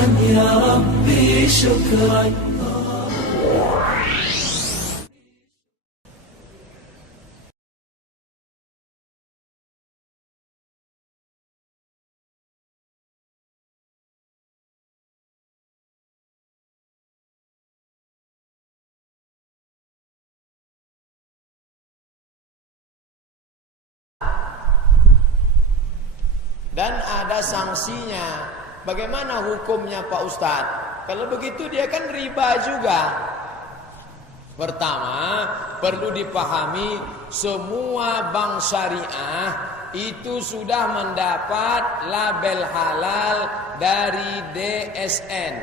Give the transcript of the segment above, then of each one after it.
يا ربي شكرا. Dan ada sanksinya. Bagaimana hukumnya Pak Ustadz? Kalau begitu dia kan riba juga. Pertama, perlu dipahami semua bank syariah itu sudah mendapat label halal dari DSN.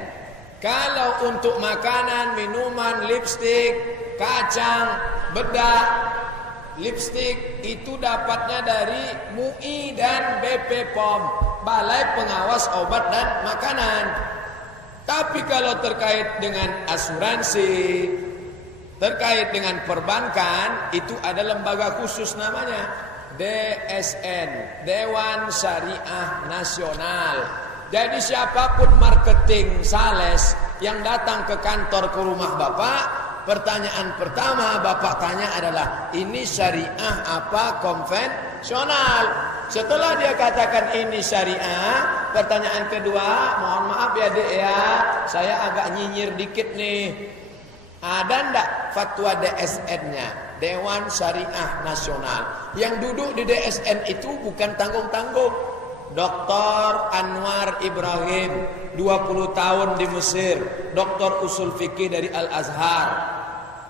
Kalau untuk makanan, minuman, lipstik, kacang, bedak, lipstik itu dapatnya dari MUI dan BP POM, Balai Pengawas Obat dan Makanan. Tapi kalau terkait dengan asuransi, terkait dengan perbankan, itu ada lembaga khusus namanya DSN, Dewan Syariah Nasional. Jadi siapapun marketing sales yang datang ke kantor ke rumah Bapak, pertanyaan pertama Bapak tanya adalah, ini syariah apa konvensional? Setelah dia katakan ini syariah, pertanyaan kedua, mohon maaf ya Dek ya, saya agak nyinyir dikit nih. Ada ndak fatwa DSN-nya, Dewan Syariah Nasional? Yang duduk di DSN itu bukan tanggung-tanggung. Dr. Anwar Ibrahim, 20 tahun di Mesir, doktor usul fikih dari Al-Azhar.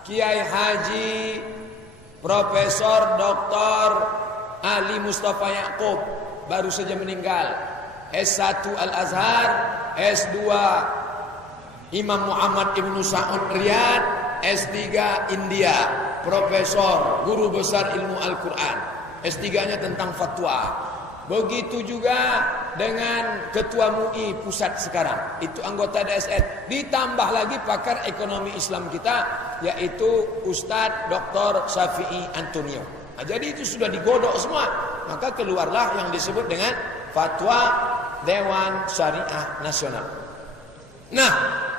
Kiai Haji Profesor Dr. Ali Mustafa Yaakob, baru saja meninggal. S1 Al-Azhar, S2 Imam Muhammad Ibn Sa'ud Riyad, S3 India, Profesor, guru besar ilmu Al-Quran. S3-nya tentang fatwa. Begitu juga dengan Ketua MUI pusat sekarang, itu anggota DSN. Ditambah lagi pakar ekonomi Islam kita, yaitu Ustadz Dr. Syafi'i Antonio. Nah, jadi itu sudah digodok semua. Maka keluarlah yang disebut dengan Fatwa Dewan Syariah Nasional. Nah,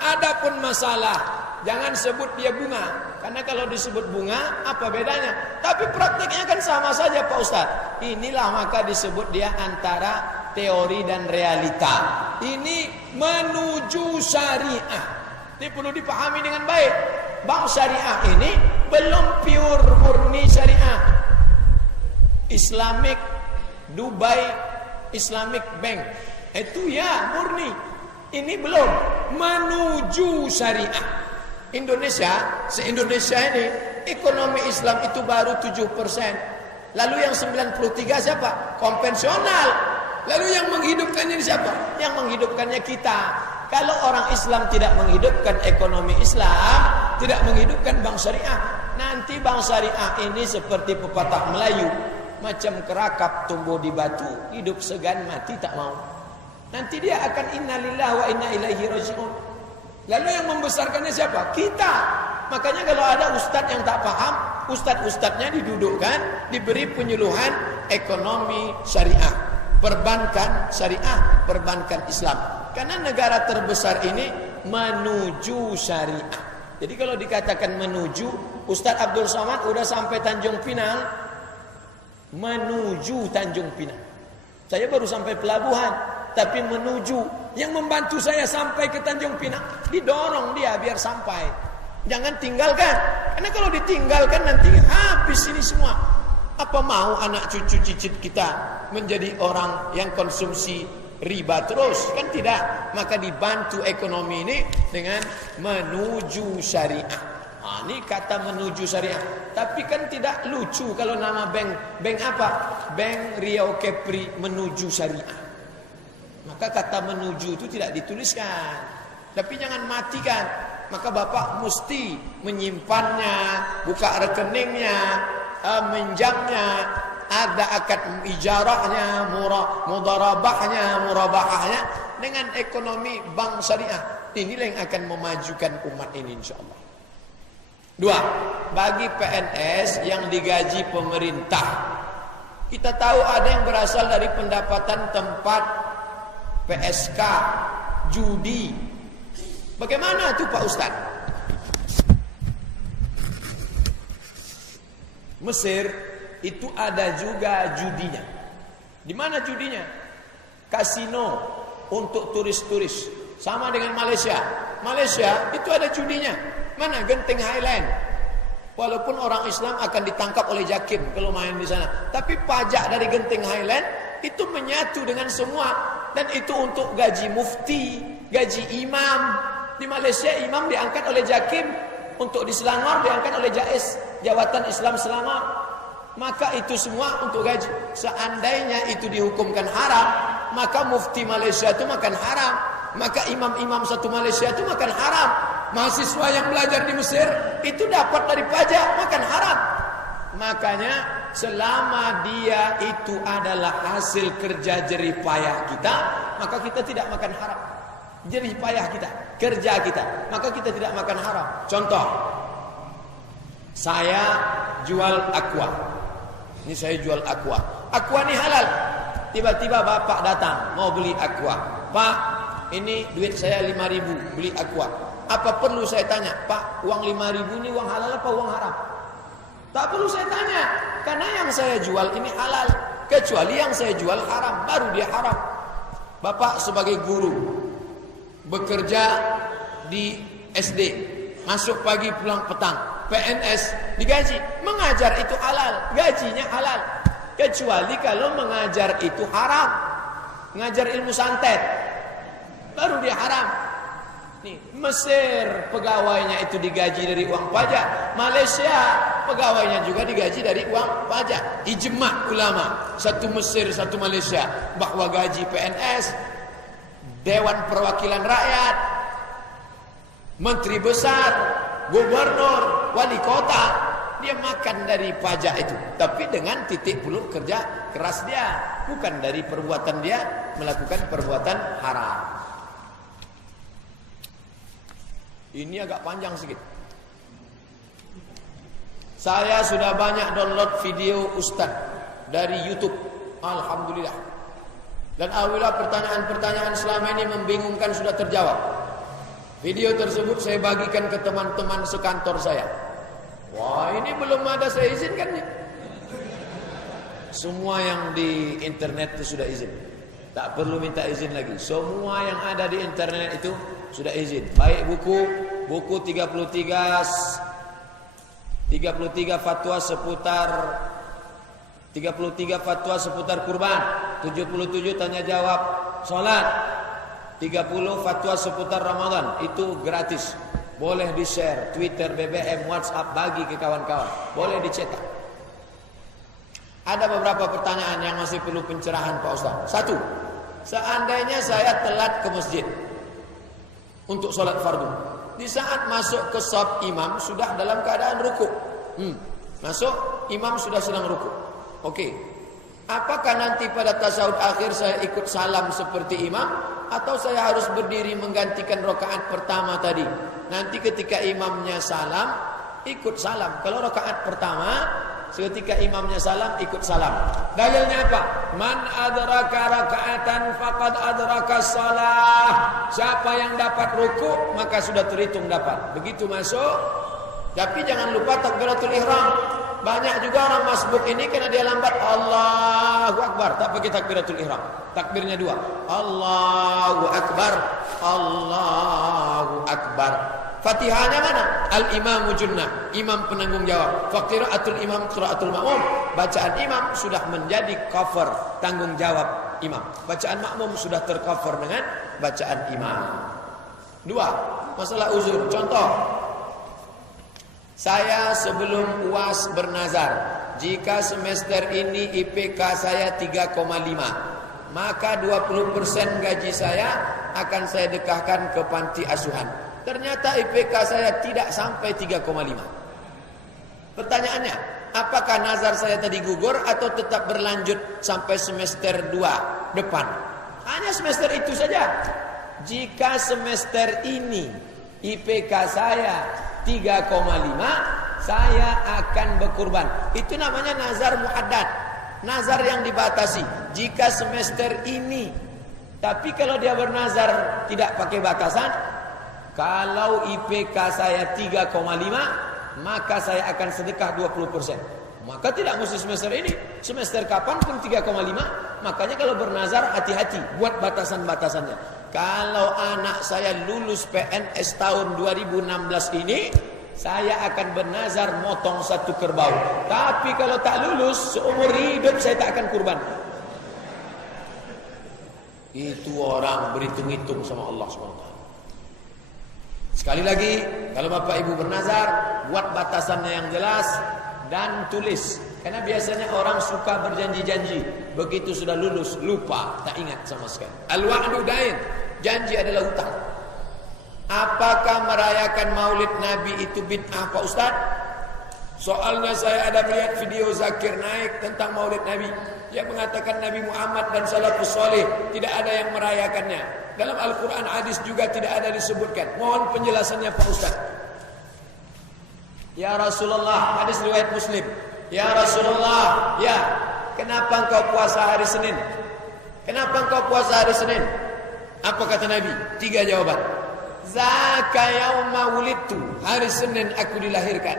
adapun masalah, jangan sebut dia bunga. Karena kalau disebut bunga, apa bedanya? Tapi praktiknya kan sama saja Pak Ustadz. Inilah maka disebut dia antara teori dan realita. Ini menuju syariah. Ini perlu dipahami dengan baik. Bank syariah ini belum pure murni syariah. Islamic Dubai Islamic Bank, itu ya murni. Ini belum menuju syariah. Indonesia, se-Indonesia ini ekonomi Islam itu baru 7%. Lalu yang 93 siapa? Konvensional. Lalu yang menghidupkannya siapa? Yang menghidupkannya kita. Kalau orang Islam tidak menghidupkan ekonomi Islam, tidak menghidupkan bank syariah, nanti bank syariah ini seperti pepatah Melayu, macam kerakap tumbuh di batu, hidup segan mati tak mau. Nanti dia akan innalillahi wa inna ilaihi raji'un. Lalu yang membesarkannya siapa? Kita. Makanya kalau ada ustadz yang tak paham, ustadz-ustadznya didudukkan, diberi penyuluhan ekonomi syariah, perbankan syariah, perbankan Islam. Karena negara terbesar ini menuju syariah. Jadi kalau dikatakan menuju, Ustadz Abdul Somad udah sampai Tanjung Pinang, menuju Tanjung Pinang. Saya baru sampai pelabuhan, tapi menuju. Yang membantu saya sampai ke Tanjung Pinang, didorong dia biar sampai. Jangan tinggalkan. Karena kalau ditinggalkan nanti habis ini semua. Apa mau anak cucu cicit kita menjadi orang yang konsumsi riba terus? Kan tidak. Maka dibantu ekonomi ini dengan menuju syariah. Nah, ini kata menuju syariah. Tapi kan tidak lucu kalau nama bank apa? Bank Riau Kepri menuju syariah. Maka kata menuju itu tidak dituliskan. Tapi jangan matikan. Maka Bapak mesti menyimpannya, buka rekeningnya, minjamnya, ada akad ijarahnya, mudarabahnya, murabahahnya dengan ekonomi bank syariah. Inilah yang akan memajukan umat ini insyaallah. 2. Bagi PNS yang digaji pemerintah, kita tahu ada yang berasal dari pendapatan tempat PSK judi. Bagaimana tuh Pak Ustaz? Mesir itu ada juga judinya. Di mana judinya? Kasino untuk turis-turis. Sama dengan Malaysia. Malaysia itu ada judinya. Mana? Genting Highland. Walaupun orang Islam akan ditangkap oleh JAKIM kalau main di sana, tapi pajak dari Genting Highland itu menyatu dengan semua, dan itu untuk gaji mufti, gaji imam. Di Malaysia imam diangkat oleh JAKIM, untuk di Selangor diangkat oleh JAIS, Jawatan Islam Selangor. Maka itu semua untuk gaji. Seandainya itu dihukumkan haram, maka mufti Malaysia itu makan haram, maka imam-imam satu Malaysia itu makan haram. Mahasiswa yang belajar di Mesir itu dapat dari pajak, makan haram. Makanya selama dia itu adalah hasil kerja jerih payah kita, maka kita tidak makan haram. Jerih payah kita, kerja kita, maka kita tidak makan haram. Contoh, saya jual aqua. Ini saya jual aqua. Aqua ini halal. Tiba-tiba bapak datang mau beli aqua. Pak, ini duit saya 5.000 beli aqua. Apa perlu saya tanya, Pak, uang 5.000 ini uang halal apa uang haram? Tak perlu saya tanya, karena yang saya jual ini halal. Kecuali yang saya jual haram, baru dia haram. Bapak sebagai guru, bekerja di SD, masuk pagi pulang petang, PNS, digaji. Mengajar itu halal, gajinya halal. Kecuali kalau mengajar itu haram, mengajar ilmu santet, baru dia haram. Nih, Mesir pegawainya itu digaji dari uang pajak. Malaysia pegawainya juga digaji dari uang pajak. Ijma' ulama, satu Mesir satu Malaysia, bahwa gaji PNS, Dewan Perwakilan Rakyat, Menteri Besar, Gubernur, Wali Kota, dia makan dari pajak itu. Tapi dengan titik puluh kerja keras dia, bukan dari perbuatan dia melakukan perbuatan haram. Ini agak panjang sedikit. Saya sudah banyak download video Ustaz dari YouTube. Alhamdulillah. Dan alhamdulillah pertanyaan-pertanyaan selama ini membingungkan sudah terjawab. Video tersebut saya bagikan ke teman-teman sekantor saya. Wah, ini belum ada saya izinkan nih. Semua yang di internet itu sudah izin. Tak perlu minta izin lagi. Semua yang ada di internet itu sudah izin. Baik buku 33 fatwa seputar 33 fatwa seputar kurban, 77 tanya jawab salat, 30 fatwa seputar Ramadan, itu gratis. Boleh di-share Twitter, BBM, WhatsApp, bagi ke kawan-kawan. Boleh dicetak. Ada beberapa pertanyaan yang masih perlu pencerahan Pak Ustaz. Satu, seandainya saya telat ke masjid untuk sholat fardu, di saat masuk ke shaf imam sudah dalam keadaan ruku. Masuk, imam sudah sedang ruku. Oke. Apakah nanti pada tasyahud akhir saya ikut salam seperti imam, atau saya harus berdiri menggantikan rakaat pertama tadi? Nanti ketika imamnya salam, ikut salam. Kalau rakaat pertama, ketika imamnya salam, ikut salam. Dalilnya apa? Man adraka raka'atan faqad adraka shalah. Siapa yang dapat ruku, maka sudah terhitung dapat. Begitu masuk, tapi jangan lupa takbiratul ihram. Banyak juga orang masbuk ini karena dia lambat. Allahu Akbar, tak pakai takbiratul ihram. Takbirnya dua. Allahu Akbar, Allahu Akbar. Fatihahnya mana? Al-imamu junnah, imam penanggung jawab. Faqiraatul imam qiraatul ma'mum. Bacaan imam sudah menjadi cover tanggung jawab imam. Bacaan makmum sudah tercover dengan bacaan imam. Dua, masalah uzur. Contoh, saya sebelum UAS bernazar, jika semester ini IPK saya 3,5, maka 20% gaji saya akan saya dekahkan ke panti asuhan. Ternyata IPK saya tidak sampai 3,5. Pertanyaannya, apakah nazar saya tadi gugur atau tetap berlanjut sampai semester 2 depan? Hanya semester itu saja. Jika semester ini IPK saya 3,5, saya akan berkurban. Itu namanya nazar muhaddad, nazar yang dibatasi. Jika semester ini Tapi kalau dia bernazar tidak pakai batasan, kalau IPK saya 3,5, maka saya akan sedekah 20%. Maka tidak mesti semester ini, semester kapan pun 3,5. Makanya kalau bernazar hati-hati buat batasan-batasannya. Kalau anak saya lulus PNS tahun 2016 ini, saya akan bernazar motong 1 kerbau. Tapi kalau tak lulus, seumur hidup saya tak akan kurban. Itu orang berhitung-hitung sama Allah SWT. Sekali lagi, kalau Bapak Ibu bernazar, buat batasannya yang jelas dan tulis. Karena biasanya orang suka berjanji-janji, begitu sudah lulus lupa, tak ingat sama sekali. Al-wa'du dain, janji adalah hutang. Apakah merayakan Maulid Nabi itu bid'ah Pak Ustaz? Soalnya saya ada melihat video Zakir Naik tentang Maulid Nabi. Dia mengatakan Nabi Muhammad dan salafus soleh tidak ada yang merayakannya. Dalam Al-Quran hadis juga tidak ada disebutkan. Mohon penjelasannya Pak Ustaz. Ya Rasulullah, hadis riwayat Muslim. Ya Rasulullah, ya, kenapa engkau puasa hari Senin? Kenapa engkau puasa hari Senin? Apa kata Nabi? 3 jawaban. Zaka yauma wulidtu, hari Senin aku dilahirkan.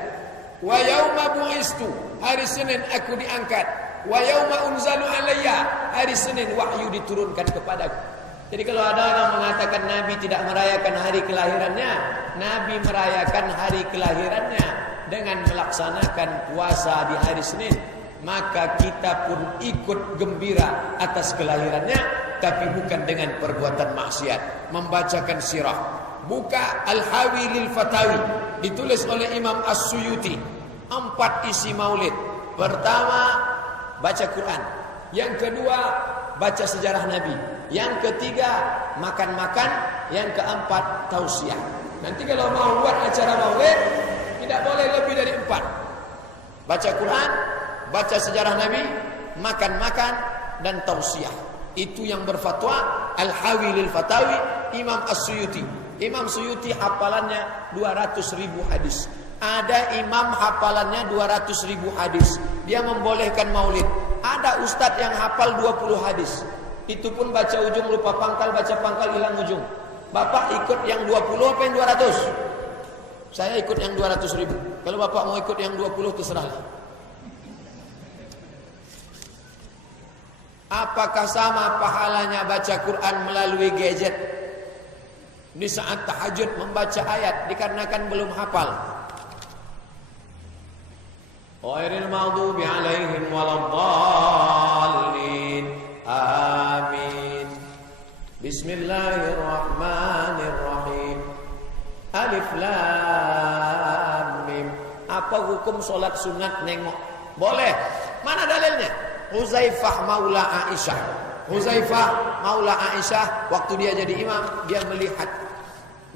Wa yauma bu'istu, hari Senin aku diangkat. Wa yauma unzalu alayya, hari Senin wahyu diturunkan kepadaku. Jadi kalau ada orang mengatakan Nabi tidak merayakan hari kelahirannya, Nabi merayakan hari kelahirannya dengan melaksanakan puasa di hari Senin, maka kita pun ikut gembira atas kelahirannya, tapi bukan dengan perbuatan maksiat. Membacakan sirah. Buka Al-Hawi lil Fatawi, ditulis oleh Imam As-Suyuti. 4 isi maulid. Pertama, baca Quran. Yang kedua, baca sejarah Nabi. Yang ketiga, makan-makan. Yang keempat, tausiah. Nanti kalau mau buat acara maulid, tidak boleh lebih dari 4. Baca Quran, baca sejarah Nabi, makan-makan, dan tausiah. Itu yang berfatwa Al-Hawi lil Fatawi, Imam As-Suyuti. Imam Suyuti hafalannya 200.000 hadis. Ada imam hafalannya 200.000 hadis. Dia membolehkan maulid. Ada ustadz yang hafal 20 hadis. Itu pun baca ujung lupa pangkal, baca pangkal hilang ujung. Bapak ikut yang 20 apa yang 200? Saya ikut yang 200.000. Kalau Bapak mau ikut yang 20 terserahlah. Apakah sama pahalanya baca Quran melalui gadget di saat tahajud membaca ayat dikarenakan belum hafal? Ghairil maghdubi alaihim waladdallin. Amin. Bismillahirrahmanirrahim. Alif lam mim. Apa hukum solat sunat nengok? Boleh. Mana dalilnya? Huzaifah maula Aisyah. Huzaifah maula Aisyah waktu dia jadi imam, dia melihat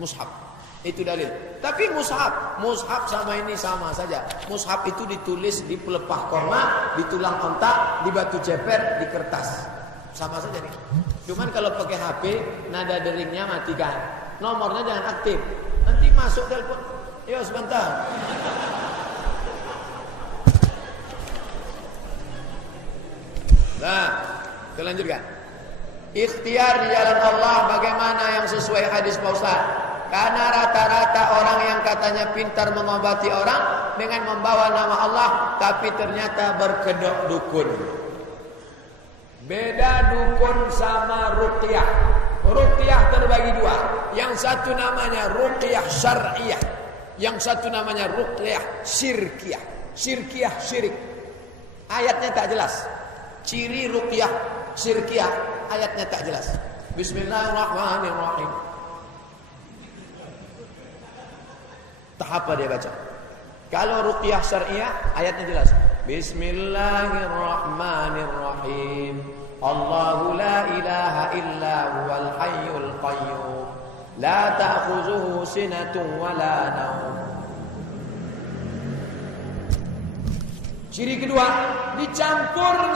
mushaf. Itu dalil. Tapi mushaf sama ini sama saja. Mushaf itu ditulis di pelepah korma, di tulang ontak, di batu ceper, di kertas. Sama saja nih. Cuman kalau pakai HP, nada deringnya matikan. Nomornya jangan aktif. Nanti masuk telepon. Yo sebentar. Nah, kita lanjutkan. Ikhtiar di jalan Allah bagaimana yang sesuai hadis Pak Ustaz? Karena rata-rata orang yang katanya pintar mengobati orang dengan membawa nama Allah, tapi ternyata berkedok dukun. Beda dukun sama ruqyah. Ruqyah terbagi 2. Yang satu namanya ruqyah syar'iyah, yang satu namanya ruqyah syirkiyah. Syirkiyah syirik. Ayatnya tak jelas. Ciri ruqyah syirkiyah, ayatnya tak jelas. Bismillahirrahmanirrahim. Tahap apa dia baca? Kalau ruqyah syar'iyah, ayatnya jelas. Bismillahirrahmanirrahim. Allahu la ilaha illa huwal hayyul qayyum. La ta'khuzuhu sinatun wa la nawm. Ciri kedua, dicampur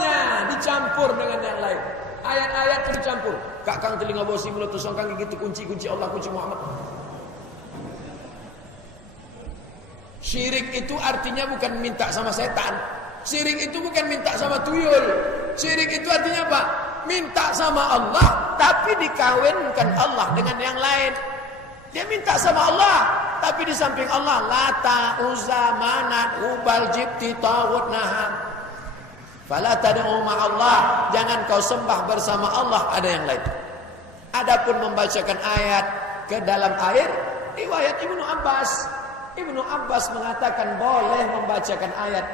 dengan yang lain. Ayat-ayat itu dicampur. Kakang telinga bosi mulut tusong kaki gitu kunci Allah, kunci Muhammad. Syirik itu artinya bukan minta sama setan. Syirik itu bukan minta sama tuyul. Syirik itu artinya apa? Minta sama Allah tapi dikawinkan Allah dengan yang lain. Dia minta sama Allah, tapi di samping Allah Lata, Uzza, Manat, Hubal, Jibti, Tawud, Naham. Fala tad'u ma'allah, jangan kau sembah bersama Allah ada yang lain. Adapun membacakan ayat ke dalam air, riwayat Ibnu Abbas. Ibnu Abbas mengatakan boleh membacakan ayat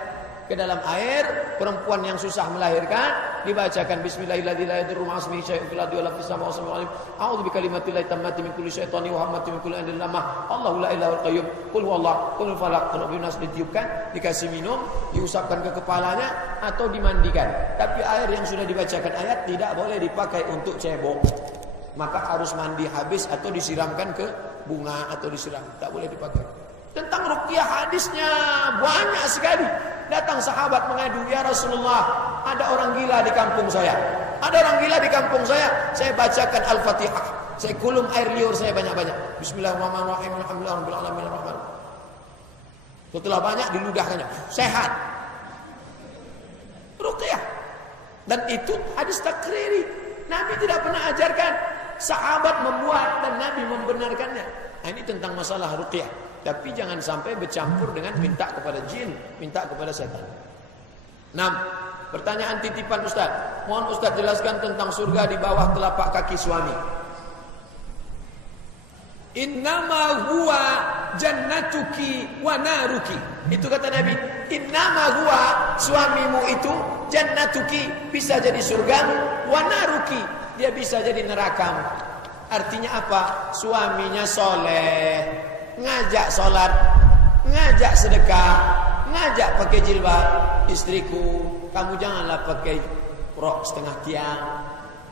ke dalam air. Perempuan yang susah melahirkan dibacakan bismillahirrahmanirrahim ma'asmihi syai'un fil ardi wa la fis samawati wa la a'udzu bikalimatillahi tammati min kulli syaitani wa hammatin min kulli ainin lamah Allahu la ilaha illa qayyum qul huwallahu qul falaq qul binas, ditiupkan, dikasih minum, diusapkan ke kepalanya atau dimandikan. Tapi air yang sudah dibacakan ayat tidak boleh dipakai untuk cebok. Maka harus mandi habis atau disiramkan ke bunga atau disiram, tak boleh dipakai. Tentang ruqyah hadisnya banyak sekali. Datang sahabat mengadu, ya Rasulullah, ada orang gila di kampung saya. Ada orang gila di kampung saya. Saya bacakan Al-Fatihah, saya kulum air liur saya banyak-banyak. Bismillahirrahmanirrahim. Alhamdulillahirabbil alamin arrahman. Setelah banyak diludahkannya, sehat. Ruqyah. Dan itu hadis takriri. Nabi tidak pernah ajarkan, sahabat membuat dan Nabi membenarkannya. Nah, ini tentang masalah ruqyah. Tapi jangan sampai bercampur dengan minta kepada jin, minta kepada setan. 6. Pertanyaan titipan Ustaz. Mohon Ustaz jelaskan tentang surga di bawah telapak kaki suami. Innama huwa jannatuki wa naruki. Itu kata Nabi. Innama huwa, suamimu itu jannatuki, bisa jadi surgamu, wa naruki, dia bisa jadi nerakamu. Artinya apa? Suaminya soleh, ngajak sholat, ngajak sedekah, ngajak pakai jilbab. Istriku, kamu janganlah pakai rok setengah tiang,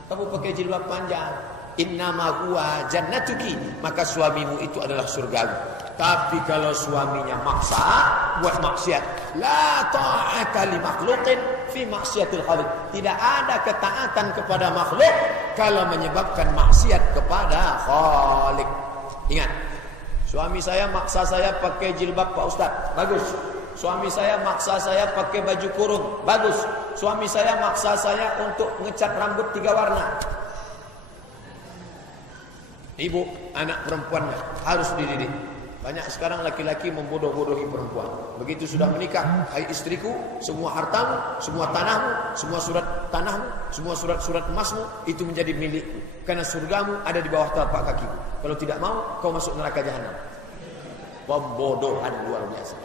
kamu pakai jilbab panjang. Innama huwa jannatuki, maka suamimu itu adalah surgamu. Tapi kalau suaminya maksa buat maksiat, la ta'ata li makhluqin fi maksiatil khaliq. Tidak ada ketaatan kepada makhluk kalau menyebabkan maksiat kepada Khaliq. Ingat, suami saya maksa saya pakai jilbab Pak Ustaz, bagus. Suami saya maksa saya pakai baju kurung, bagus. Suami saya maksa saya untuk ngecat rambut 3 warna. Ibu, anak perempuannya harus dididik. Banyak sekarang laki-laki membodoh-bodohi perempuan. Begitu sudah menikah, hai istriku, semua hartamu, semua tanahmu, semua surat tanahmu, semua surat-surat emasmu itu menjadi milikku. Karena surgamu ada di bawah telapak kakiku. Kalau tidak mau, kau masuk neraka jahanam. Pembodohan luar biasa.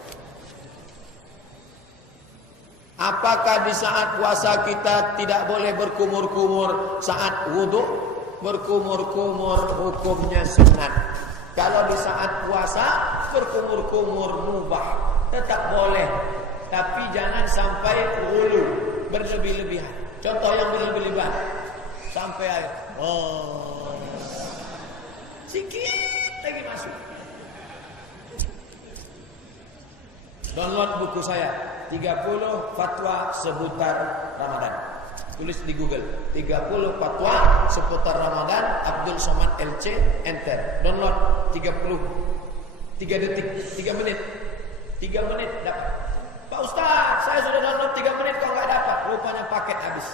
Apakah di saat puasa kita tidak boleh berkumur-kumur saat wudhu? Berkumur-kumur hukumnya sunat. Kalau di saat puasa berkumur-kumur mubah, tetap boleh, tapi jangan sampai ghulu, berlebih-lebihan. Contoh yang berlebih-lebihan, sampai air, sikit lagi masuk. Download buku saya 30 fatwa seputar Ramadan. Tulis di Google 30 fatwa seputar Ramadan, Abdul Somad LC, enter. Download 3 detik, 3 menit. 3 menit dapat. Pak Ustaz, saya sudah download 3 menit kok enggak dapat. Rupanya paket habis.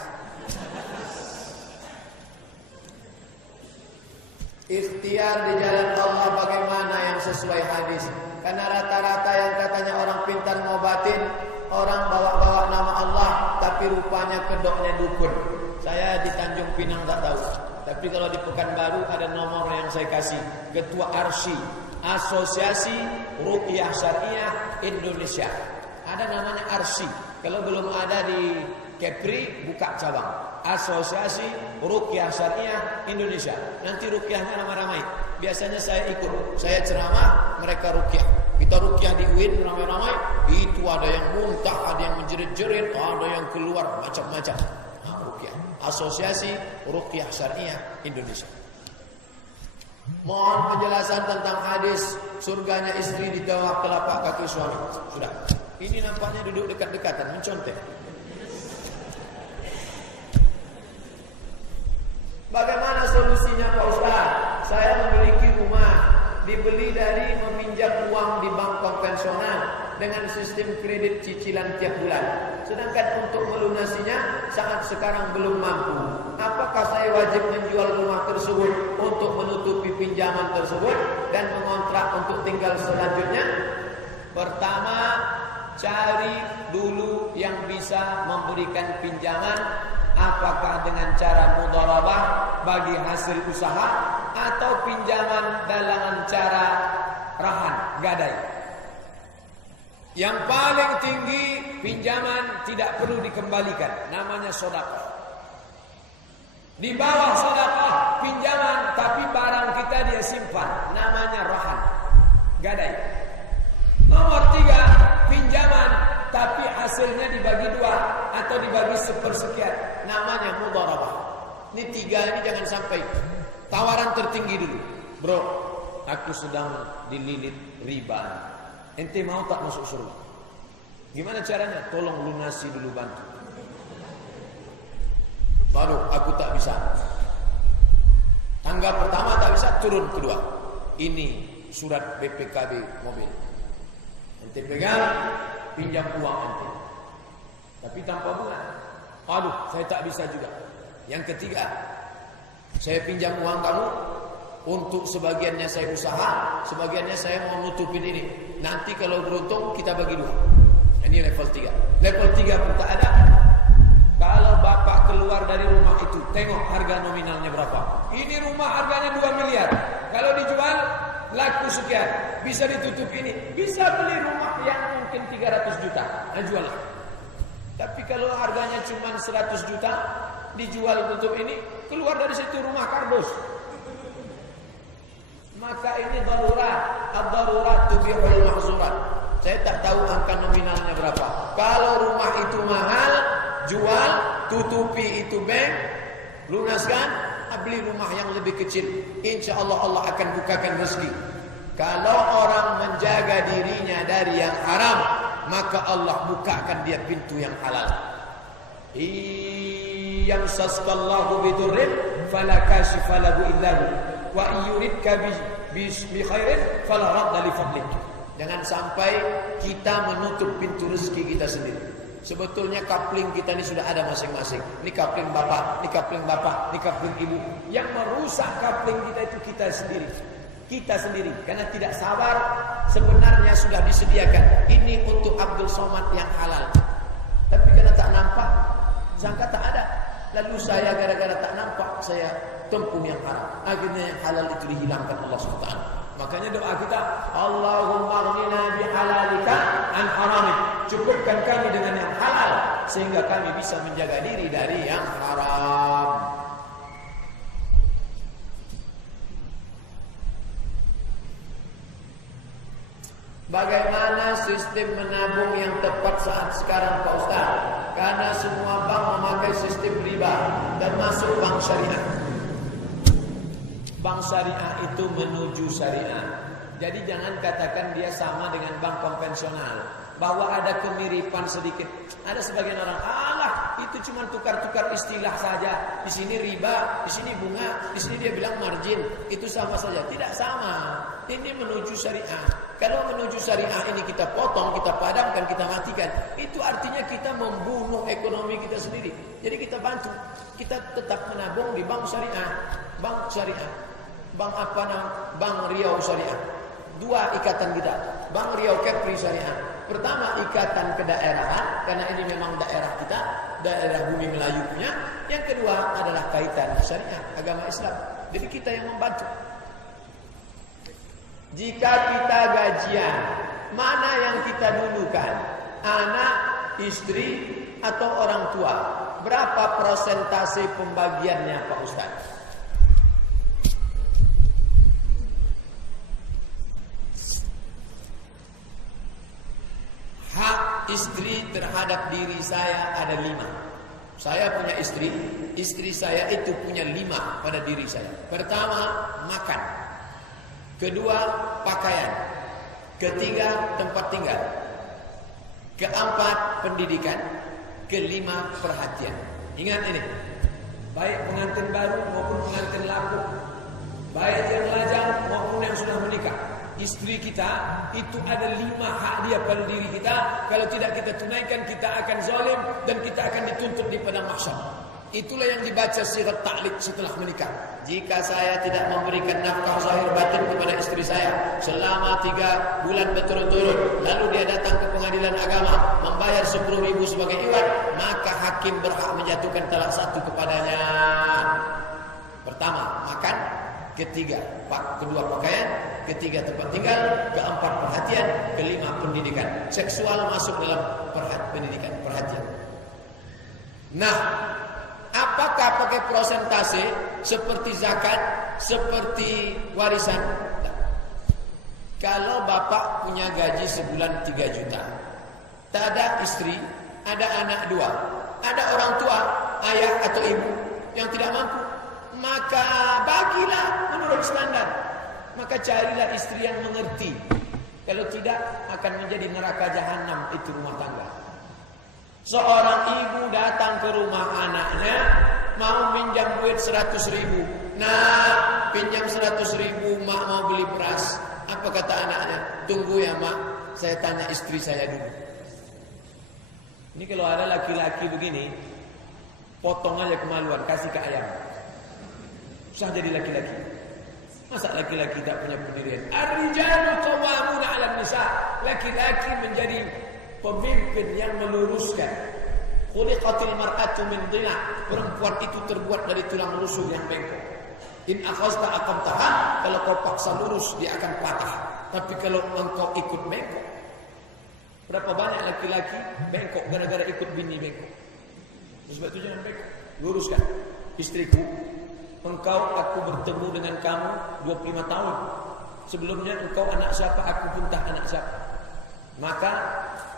Ikhtiar di jalan Allah bagaimana yang sesuai hadis. Karena rata-rata yang katanya orang pintar ngobatin, orang bawa-bawa nama Allah, tapi rupanya kedoknya dukun. Saya di Tanjung Pinang tak tahu. Tapi kalau di Pekanbaru ada nomor yang saya kasih. Ketua ARSY, Asosiasi Ruqyah Syariah Indonesia. Ada namanya ARSY. Kalau belum ada di Kepri, buka cabang. Asosiasi Ruqyah Syariah Indonesia. Nanti ruqyahnya ramai-ramai. Biasanya saya ikut. Saya ceramah, mereka ruqyah. Kita ruqyah di UIN ramai-ramai. Itu ada yang muntah, ada yang menjerit-jerit, ada yang keluar macam-macam. Nah, ruqyah. Asosiasi Ruqyah Syariah Indonesia. Mohon penjelasan tentang hadis surganya istri di bawah telapak kaki suami. Sudah. Ini nampaknya duduk dekat-dekatan, mencontek. Bagaimana solusinya Pak Ustaz? Saya memiliki rumah, dibeli dari meminjam uang di bank konvensional. dengan sistem kredit cicilan tiap bulan. Sedangkan untuk melunasinya saat sekarang belum mampu. Apakah saya wajib menjual rumah tersebut untuk menutupi pinjaman tersebut dan mengontrak untuk tinggal selanjutnya? Pertama, cari dulu yang bisa memberikan pinjaman, apakah dengan cara mudharabah bagi hasil usaha atau pinjaman dalam cara rahan, gadai. Yang paling tinggi pinjaman tidak perlu dikembalikan, namanya sedekah. Di bawah sedekah pinjaman tapi barang kita dia simpan, namanya rahan, gadai. Nomor 3, pinjaman tapi hasilnya dibagi 2 atau dibagi sepersekian, namanya mudharabah. Ini 3 ini jangan sampai. Tawaran tertinggi dulu, bro, aku sedang dililit riba. Ente mau tak masuk surga? Gimana caranya? Tolong lunasi dulu, bantu. Baru aku tak bisa. Tanggal pertama tak bisa, turun kedua. Ini surat BPKB mobil. Ente pegang, pinjam uang ente. Tapi tanpa bunga. Aduh, saya tak bisa juga. Yang ketiga, saya pinjam uang kamu, untuk sebagiannya saya usaha, sebagiannya saya mau nutupin ini. Nanti kalau beruntung kita bagi 2. Ini level 3. Level 3 pun tak ada. Kalau bapak keluar dari rumah itu, tengok harga nominalnya berapa. Ini rumah harganya 2 miliar. Kalau dijual laku sekian, bisa ditutup ini. Bisa beli rumah yang mungkin 300 juta. Nah, jual. Tapi kalau harganya cuma 100 juta, dijual tutup ini, keluar dari situ rumah kardus. Maka ini darurat, ad-darurat tubihul mahzurat. Saya tak tahu angka nominalnya berapa. Kalau rumah itu mahal, jual, tutupi itu bank, lunaskan, beli rumah yang lebih kecil. Insya Allah Allah akan bukakan rezeki. Kalau orang menjaga dirinya dari yang haram, maka Allah bukakan dia pintu yang halal. Yamsaskallahu bidurrin fala kashifa lahu illa hu wa yuridka bi khairin fala radda li fadlik. Jangan sampai kita menutup pintu rezeki kita sendiri. Sebetulnya kapling kita ini sudah ada masing-masing. Ini kapling bapak, ini kapling bapak, ini kapling ibu. Yang merusak kapling kita itu kita sendiri. Kita sendiri, karena tidak sabar. Sebenarnya sudah disediakan. Ini untuk Abdul Somad yang halal. Tapi karena tak nampak, sangka tak ada. Lalu saya gara-gara tak nampak, saya tempuh yang haram. Akhirnya yang halal itu dihilangkan Allah SWT. Makanya doa kita, Allahumma aghnina bihalalika an haramik. Cukupkan kami dengan yang halal sehingga kami bisa menjaga diri dari yang haram. Bagaimana sistem menabung yang tepat saat sekarang Pak Ustaz? Karena semua bank memakai sistem riba, termasuk bank syariah. Bank syariah itu menuju syariah. Jadi jangan katakan dia sama dengan bank konvensional. Bahwa ada kemiripan sedikit. Ada sebagian orang, alah itu cuma tukar-tukar istilah saja. Di sini riba, di sini bunga, di sini dia bilang margin. Itu sama saja. Tidak sama. Ini menuju syariah. Kalau menuju syariah ini kita potong, kita padamkan, kita matikan, itu artinya kita membunuh ekonomi kita sendiri. Jadi kita bantu. Kita tetap menabung di bank syariah. Bank syariah. Bank apa namanya? Bank Riau Syariah. 2 ikatan kita. Bank Riau Kepri Syariah. Pertama ikatan kedaerahan, karena ini memang daerah kita, daerah bumi Melayu punya. Yang kedua adalah kaitan syariah, agama Islam. Jadi kita yang membantu. Jika kita gajian, mana yang kita dulukan? Anak, istri, atau orang tua? Berapa persentase pembagiannya Pak Ustaz? Hak istri terhadap diri saya ada 5. Saya punya istri saya itu punya 5 pada diri saya. Pertama, makan. Kedua, pakaian. Ketiga, tempat tinggal. Keempat, pendidikan. Kelima, perhatian. Ingat ini, baik pengantin baru maupun pengantin lama, baik yang lajang maupun yang sudah menikah. Istri kita kita itu ada 5 hak dia pada diri kita. Kalau tidak kita tunaikan, kita akan zalim dan kita akan dituntut di padang mahsyar. Itulah yang dibaca sirat ta'liq setelah menikah. Jika saya tidak memberikan nafkah zahir batin kepada istri saya selama 3 bulan berturut-turut, lalu dia datang ke pengadilan agama membayar 10.000 sebagai iwat, maka hakim berhak menjatuhkan talak 1 kepadanya. Pertama, makan. Ketiga, kedua pakaian. Ketiga, tempat tinggal. Keempat, perhatian. Kelima, pendidikan. Seksual masuk dalam pendidikan, perhatian. Nah, apakah pakai prosentase seperti zakat, seperti warisan? Nah, kalau bapak punya gaji sebulan 3 juta, tak ada istri, ada anak 2, ada orang tua, ayah atau ibu yang tidak mampu, maka bagilah menurut standar. Maka carilah istri yang mengerti. Kalau tidak, akan menjadi neraka jahanam itu rumah tangga. Seorang ibu datang ke rumah anaknya, mau minjam duit 100.000. Nah, pinjam 100.000, mak mau beli beras. Apa kata anaknya? Tunggu ya mak, saya tanya istri saya dulu. Ini kalau ada laki-laki begini, potong aja kemaluan, kasih ke ayam. Susah jadi laki-laki. Masa laki-laki tak punya pendirian? Ar-rijalu qawwamuna 'alan nisa. Laki-laki menjadi pemimpin yang meluruskan. Khuliqatil mar'atu min dhila. Perempuan itu terbuat dari tulang rusuk yang bengkok. In akhazta aqamtaha, kalau kau paksa lurus dia akan patah. Tapi kalau engkau ikut bengkok. Berapa banyak laki-laki bengkok gara-gara ikut bini bengkok. Sebab itu jangan bengkok. Luruskan. Istriku, aku bertemu dengan kamu 25 tahun. Sebelumnya engkau anak siapa, aku pun tak anak siapa. Maka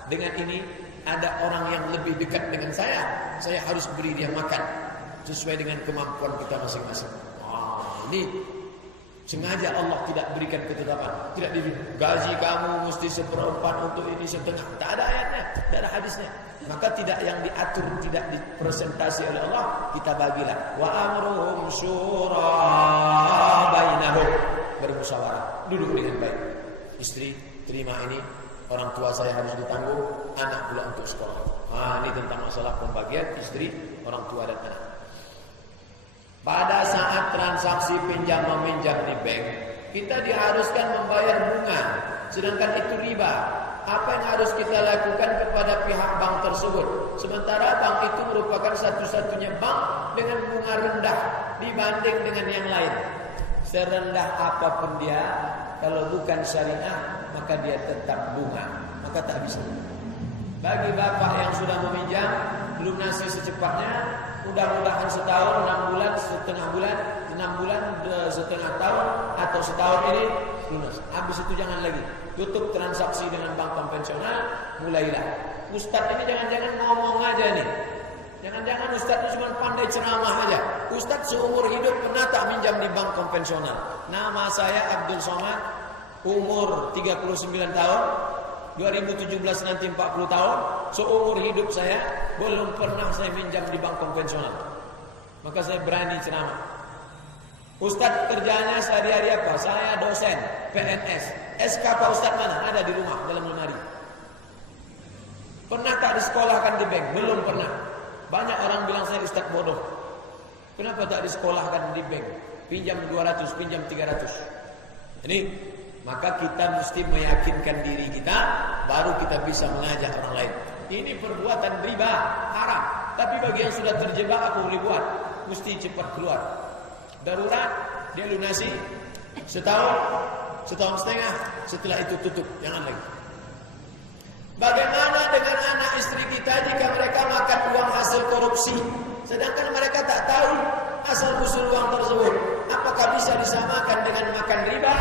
dengan ini ada orang yang lebih dekat dengan saya harus beri dia makan sesuai dengan kemampuan kita masing-masing. Ini sengaja Allah tidak berikan ketetapan. Tidak gaji kamu mesti 1/4 untuk ini 1/2. Tak ada ayatnya, tak ada hadisnya. Maka tidak yang diatur, tidak dipresentasi oleh Allah, kita bagilah. Wa amruhum syura bainahum. Bermusyawarah, duduk dengan baik. Istri, terima ini, orang tua saya harus ditanggung, anak pula untuk sekolah. Ini tentang masalah pembagian istri, orang tua dan anak. Pada saat transaksi pinjam meminjam di bank, kita diharuskan membayar bunga, sedangkan itu riba. Apa yang harus kita lakukan kepada pihak bank tersebut? Sementara bank itu merupakan satu-satunya bank dengan bunga rendah dibanding dengan yang lain. Serendah apapun dia, kalau bukan syariah, maka dia tetap bunga, maka tak bisa. Bagi bapak yang sudah meminjam, lunasi secepatnya, mudah-mudahan setahun, 6 bulan, setengah bulan, 6 bulan, setengah tahun, atau setahun ini lunas. Habis itu jangan lagi. Tutup transaksi dengan bank konvensional, mulailah. Ustadz ini jangan-jangan ngomong aja nih. Jangan-jangan Ustadz ini cuma pandai ceramah aja. Ustadz seumur hidup pernah tak minjam di bank konvensional. Nama saya Abdul Somad, umur 39 tahun. 2017 nanti 40 tahun. Seumur hidup saya belum pernah saya minjam di bank konvensional. Maka saya berani ceramah. Ustadz kerjanya sehari-hari apa? Saya dosen PNS. SK Pak Ustadz mana? Ada di rumah dalam lemari. Pernah tak disekolahkan di bank? Belum pernah. Banyak orang bilang saya Ustadz bodoh. Kenapa tak disekolahkan di bank? Pinjam 200, pinjam 300. Ini maka kita mesti meyakinkan diri kita, baru kita bisa mengajak orang lain. Ini perbuatan riba, haram. Tapi bagi yang sudah terjebak, apa boleh buat? Mesti cepat keluar. Darurat, dia lunasi setahun setengah, setelah itu tutup, jangan lagi. Bagaimana dengan anak istri kita jika mereka makan uang hasil korupsi, sedangkan mereka tak tahu asal-usul uang tersebut? Apakah bisa disamakan dengan makan riba?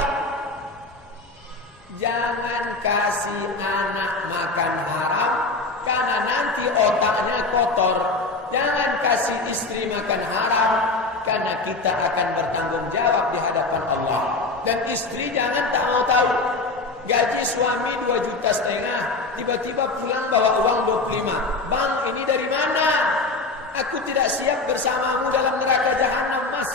Jangan kasih anak makan haram, karena nanti otaknya kotor. Jangan kasih istri makan haram, karena kita akan bertanggung jawab di hadapan Allah. Dan istri jangan tak mau tahu. Gaji suami 2,5 juta, tiba-tiba pulang bawa uang 25. Bang, ini dari mana? Aku tidak siap bersamamu dalam neraka jahanam, mas.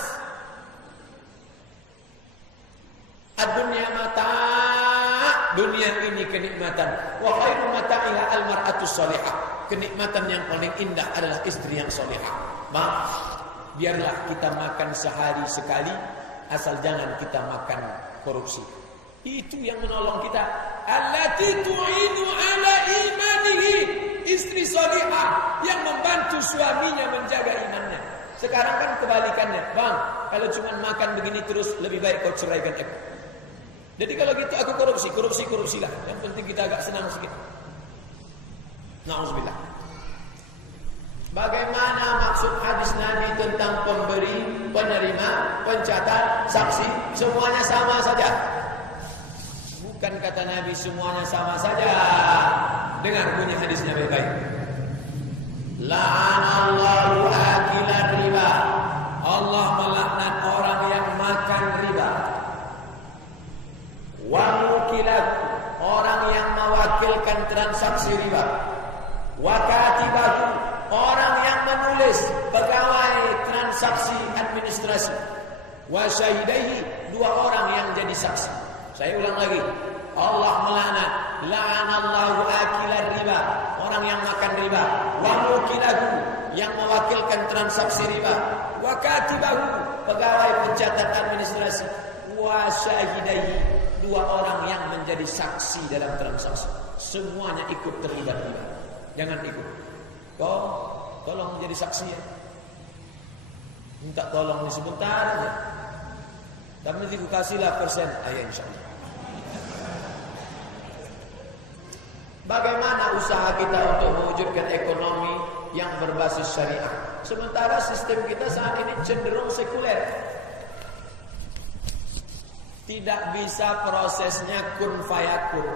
Ad-dunya mata' dunia ini kenikmatan. Wa khairu mata'iha al-mar'atus salihah. Kenikmatan yang paling indah adalah istri yang salihah. Biarlah kita makan sehari sekali, asal jangan kita makan korupsi. Itu yang menolong kita. Allati tu'inu ala imanihi. Istri salihah yang membantu suaminya menjaga imannya. Sekarang kan kebalikannya. Bang, kalau cuma makan begini terus, lebih baik kau ceraikan aku. Jadi kalau gitu aku korupsi lah. Yang penting kita agak senang sedikit. Na'udzubillah. Bagaimana maksud hadis Nabi tentang pemberi, penerima, pencatat, saksi, semuanya sama saja? Bukan kata Nabi semuanya sama saja. Dengar bunyi hadisnya baik-baik. La'anallahu akilar riba. Allah melaknat orang yang makan riba. Wa mukilat, orang yang mewakilkan transaksi riba. Wa katibahu, orang yang menulis, pegawai transaksi administrasi. Wa syahidaihi, dua orang yang jadi saksi. Saya ulang lagi. Allah melaknat, la'anallahu akilar riba, orang yang makan riba. Wa mukilahu, yang mewakilkan transaksi riba. Wa katibahu, pegawai pencatat administrasi. Wa syahidaihi, dua orang yang menjadi saksi dalam transaksi. Semuanya ikut terlibat riba. Jangan ikut. Kau tolong menjadi saksi ya. Minta tolong ini sebentar aja. Dan nanti ku kasihlah persen. Ayo insyaallah. Bagaimana usaha kita untuk mewujudkan ekonomi yang berbasis syariah? Sementara sistem kita saat ini cenderung sekuler. Tidak bisa prosesnya kun fayakun.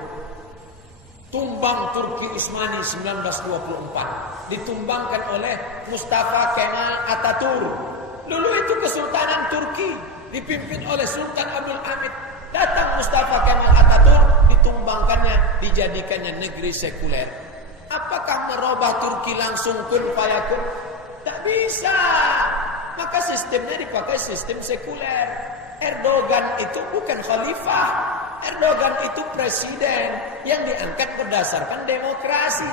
Tumbang Turki Utsmani 1924 ditumbangkan oleh Mustafa Kemal Atatürk. Dulu itu Kesultanan Turki dipimpin oleh Sultan Abdul Hamid. Datang Mustafa Kemal Atatürk, ditumbangkannya, dijadikannya negeri sekuler. Apakah merubah Turki langsung kun fayakun? Tak bisa. Maka sistemnya dipakai sistem sekuler. Erdogan itu bukan khalifah. Erdogan itu presiden yang diangkat berdasarkan demokrasi.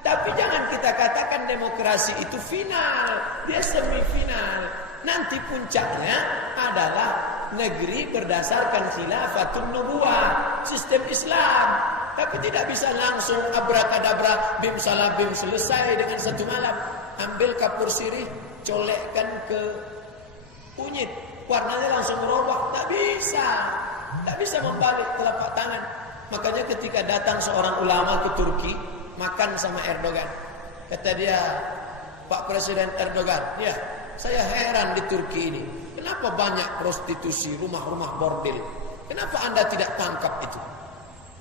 Tapi jangan kita katakan demokrasi itu final. Dia semifinal. Nanti puncaknya adalah negeri berdasarkan khilafatun nubuwah, sistem Islam. Tapi tidak bisa langsung abrakadabra, bim salah bim selesai dengan satu malam. Ambil kapur sirih, colekkan ke kunyit, warnanya langsung merubah. Tak bisa. Tak bisa membalik telapak tangan. Makanya ketika datang seorang ulama ke Turki, makan sama Erdogan. Kata dia, Pak Presiden Erdogan, ya, saya heran di Turki ini. Kenapa banyak prostitusi, rumah-rumah bordil? Kenapa Anda tidak tangkap itu?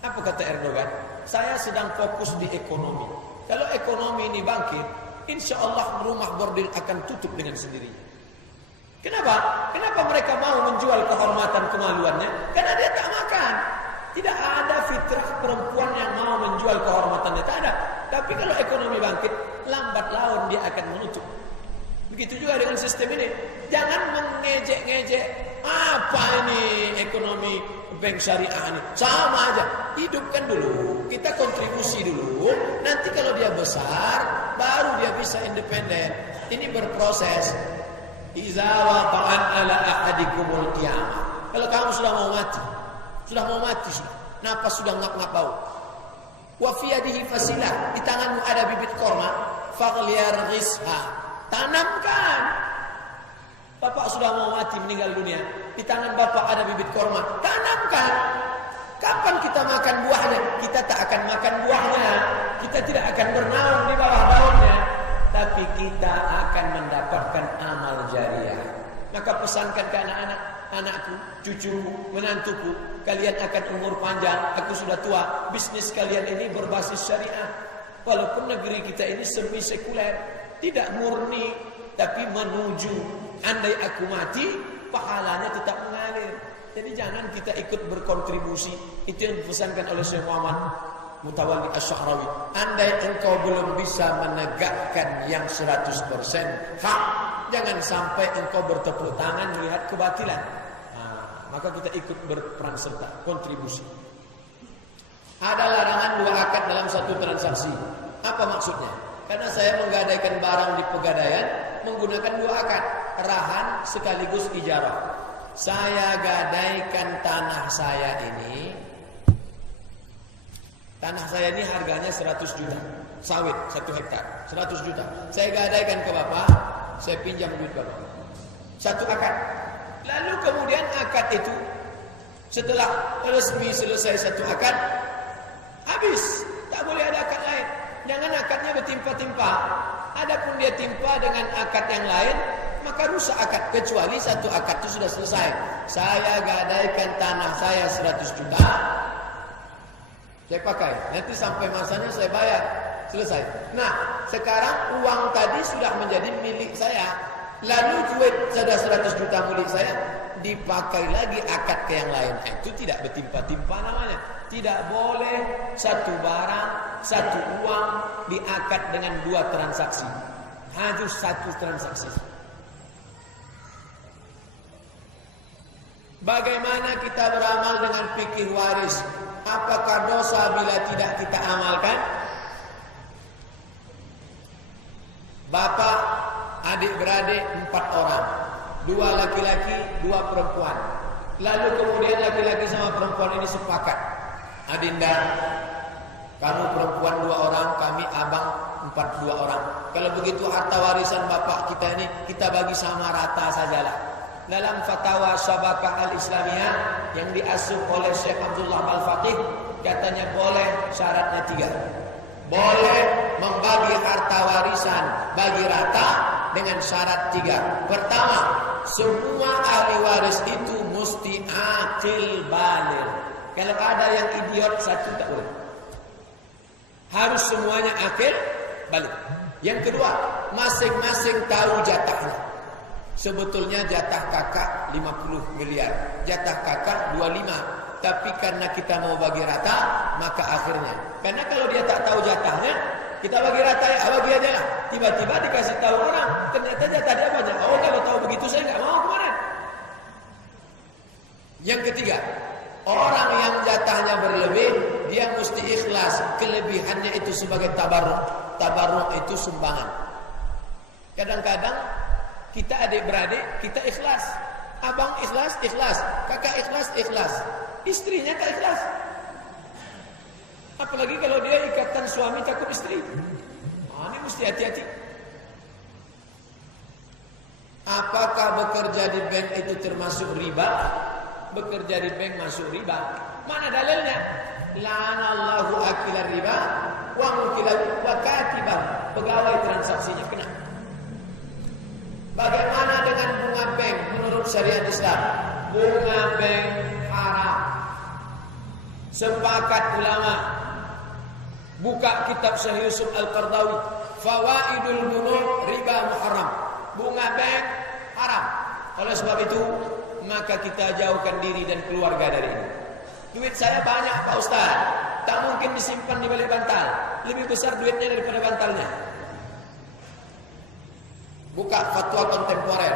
Apa kata Erdogan? Saya sedang fokus di ekonomi. Kalau ekonomi ini bangkit, insya Allah rumah bordil akan tutup dengan sendirinya. Kenapa? Kenapa mereka mau menjual kehormatan kemaluannya? Karena dia tak makan. Tidak ada fitrah perempuan yang mau menjual kehormatannya. Tak ada. Tapi kalau ekonomi bangkit, lambat laun dia akan menutup. Begitu juga dengan sistem ini. Jangan mengejek-ngejek. Apa ini ekonomi bank syariah ini? Sama aja. Hidupkan dulu. Kita kontribusi dulu. Nanti kalau dia besar, baru dia bisa independen. Ini berproses. Iza waqa'an ala ahadikumul qiyamah. Kalau kamu sudah mau mati, napas sudah ngap-ngap bau. Wa fi yadihi fasilah, di tanganmu ada bibit korma, faghliarghisha. Tanamkan. Bapak sudah mau mati, meninggal dunia, di tangan bapak ada bibit korma, tanamkan. Kapan kita makan buahnya? Kita tak akan makan buahnya. Kita tidak akan bernaung di bawah daunnya. Tapi kita akan mendapatkan amal jariah. Maka pesankan ke anak-anak, anakku, cucuku, menantuku, kalian akan umur panjang, aku sudah tua. Bisnis kalian ini berbasis syariah. Walaupun negeri kita ini semi sekuler, tidak murni, tapi menuju. Andai aku mati, pahalanya tetap mengalir. Jadi jangan kita ikut berkontribusi. Itu yang dipesankan oleh Syekh Muhammad Mutawalli Asy-Sya'rawi. Andai engkau belum bisa menegakkan yang 100% hak, jangan sampai engkau bertepuk tangan melihat kebatilan. Maka kita ikut berperan serta, kontribusi. Ada larangan 2 akad dalam satu transaksi. Apa maksudnya? Karena saya menggadaikan barang di pegadaian menggunakan 2 akad, rahan sekaligus ijarah. Saya gadaikan tanah saya ini. Tanah saya ini harganya 100 juta. Sawit 1 hektar, 100 juta. Saya gadaikan ke Bapak, saya pinjam duit Bapak. 1 akad. Lalu kemudian akad itu setelah resmi selesai 1 akad, habis. Tak boleh ada akad lain. Jangan akadnya bertimpa-timpa. Adapun dia timpa dengan akad yang lain, maka rusak akad. Kecuali 1 akad itu sudah selesai. Saya gadaikan tanah saya 100 juta. Saya pakai. Nanti sampai masanya saya bayar. Selesai. Nah, sekarang uang tadi sudah menjadi milik saya. Lalu duit sudah 100 juta milik saya, dipakai lagi akad ke yang lain. Itu tidak bertimpa-timpa namanya. Tidak boleh satu barang, satu uang diakad dengan 2 transaksi. Harus 1 transaksi. Bagaimana kita beramal dengan fikih waris? Apakah dosa bila tidak kita amalkan? Bapak, adik-beradik 4 orang. 2 laki-laki, 2 perempuan. Lalu kemudian laki-laki sama perempuan ini sepakat. Adinda, kamu perempuan 2 orang, kami abang 2 orang. Kalau begitu harta warisan bapak kita ini kita bagi sama rata sajalah. Dalam fatwa Syabakah Al-Islamiyah yang diasuh oleh Syekh Abdullah Al-Faqih, katanya boleh, syaratnya 3. Boleh membagi harta warisan bagi rata dengan syarat 3. Pertama, semua ahli waris itu mesti akil baligh. Kalau ada yang idiot 1 tak boleh. Harus semuanya akil baligh. Yang kedua, masing-masing tahu jatahnya. Sebetulnya jatah kakak 50 miliar, jatah kakak 25. Tapi karena kita mau bagi rata, maka akhirnya. Karena kalau dia tak tahu jatahnya, kita bagi rata ya, bagi aja lah. Tiba-tiba dikasih tahu orang, ternyata jatah dia banyak. Oh, kalau tahu begitu saya nggak mau kemarin. Yang ketiga, orang yang jatahnya berlebih, dia mesti ikhlas. Kelebihannya itu sebagai tabarruk. Tabarruk itu sumbangan. Kadang-kadang kita adik-beradik, kita ikhlas. Abang ikhlas, ikhlas. Kakak ikhlas, ikhlas. Istrinya tak ikhlas. Apalagi kalau dia ikatan suami takut istri. Ini mesti hati-hati. Apakah bekerja di bank itu termasuk riba? Bekerja di bank masuk riba. Mana dalilnya? La'anallahu akilar riba wa mukilahu wa katiban. Pegawai transaksinya kena. Bagaimana dengan bunga bank menurut syariat Islam? Bunga bank haram. Sepakat ulama. Buka kitab Syekh Yusuf Al-Qardawi, Fawaidul Bunur riba muharram. Bunga bank haram. Oleh sebab itu, maka kita jauhkan diri dan keluarga dari ini. Duit saya banyak Pak Ustaz, tak mungkin disimpan di balik bantal. Lebih besar duitnya daripada bantalnya. Buka Fatwa Kontemporer.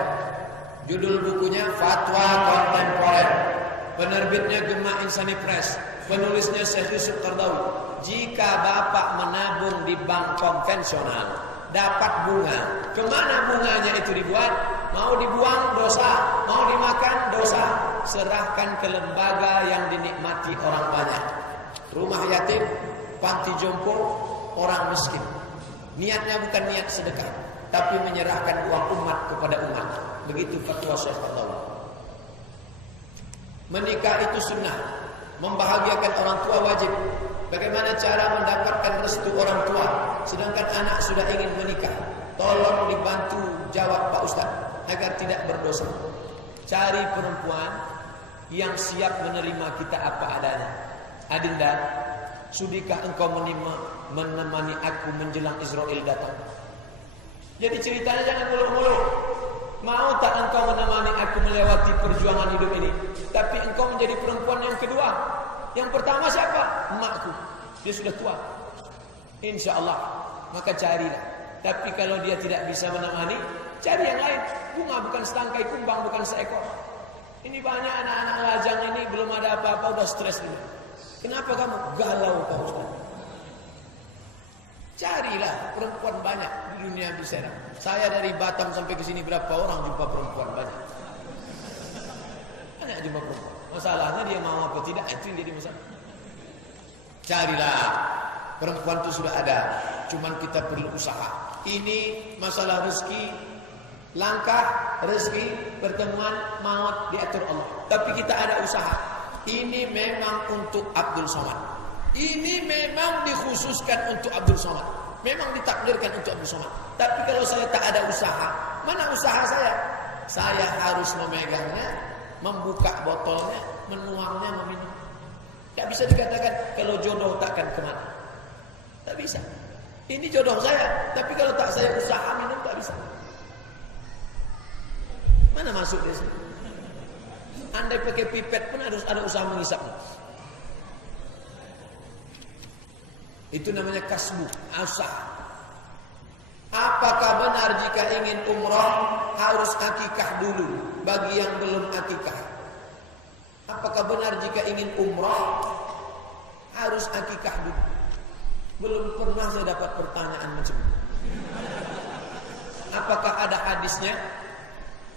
Judul bukunya Fatwa Kontemporer. Penerbitnya Gemma Insani Press. Penulisnya Syekh Yusuf Qardawi. Jika bapak menabung di bank konvensional, dapat bunga, kemana bunganya itu dibuat? Mau dibuang dosa, mau dimakan dosa. Serahkan ke lembaga yang dinikmati orang banyak. Rumah yatim, panti jompo, orang miskin. Niatnya bukan niat sedekah, tapi menyerahkan uang umat kepada umat. Begitu fatwa Syekh Qardawi. Menikah itu sunnah. Membahagiakan orang tua wajib. Bagaimana cara mendapatkan restu orang tua sedangkan anak sudah ingin menikah? Tolong dibantu jawab Pak Ustaz agar tidak berdosa. Cari perempuan yang siap menerima kita apa adanya. Adinda, sudikah engkau menemani aku menjelang Israel datang? Jadi ceritanya jangan muluk-muluk. Mau tak engkau menemani aku melewati perjuangan hidup ini? Tapi engkau menjadi perempuan yang kedua. Yang pertama siapa? Emakku. Dia sudah tua. Insya Allah. Maka carilah. Tapi kalau dia tidak bisa menemani, cari yang lain. Bunga bukan setangkai, kumbang bukan seekor. Ini banyak anak-anak lajang ini belum ada apa-apa udah stres dulu. Kenapa kamu galau Pak Ustaz? Carilah perempuan banyak di dunia bisa. Saya dari Batam sampai ke sini berapa orang jumpa perempuan banyak. Banyak jumpa perempuan. Masalahnya dia mau apa tidak itu yang jadi masalah. Carilah perempuan itu sudah ada, cuman kita perlu usaha. Ini masalah rezeki, langkah rezeki, pertemuan maut diatur Allah. Tapi kita ada usaha. Ini memang untuk Abdul Somad. Ini memang dikhususkan untuk Abdul Somad. Memang ditakdirkan untuk Abdul Somad. Tapi kalau saya tak ada usaha, mana usaha saya? Saya harus memegangnya, membuka botolnya, menuangnya, meminum. Tak bisa dikatakan kalau jodoh takkan kemana. Tak bisa. Ini jodoh saya, tapi kalau tak saya usaha minum tak bisa. Mana masuk di sini? Andai pakai pipet pun harus ada usaha menghisapnya. Itu namanya kasbu, usaha. Apakah benar jika ingin umrah harus akikah dulu bagi yang belum akikah? Apakah benar jika ingin umrah harus akikah dulu? Belum pernah saya dapat pertanyaan macam ini. Apakah ada hadisnya?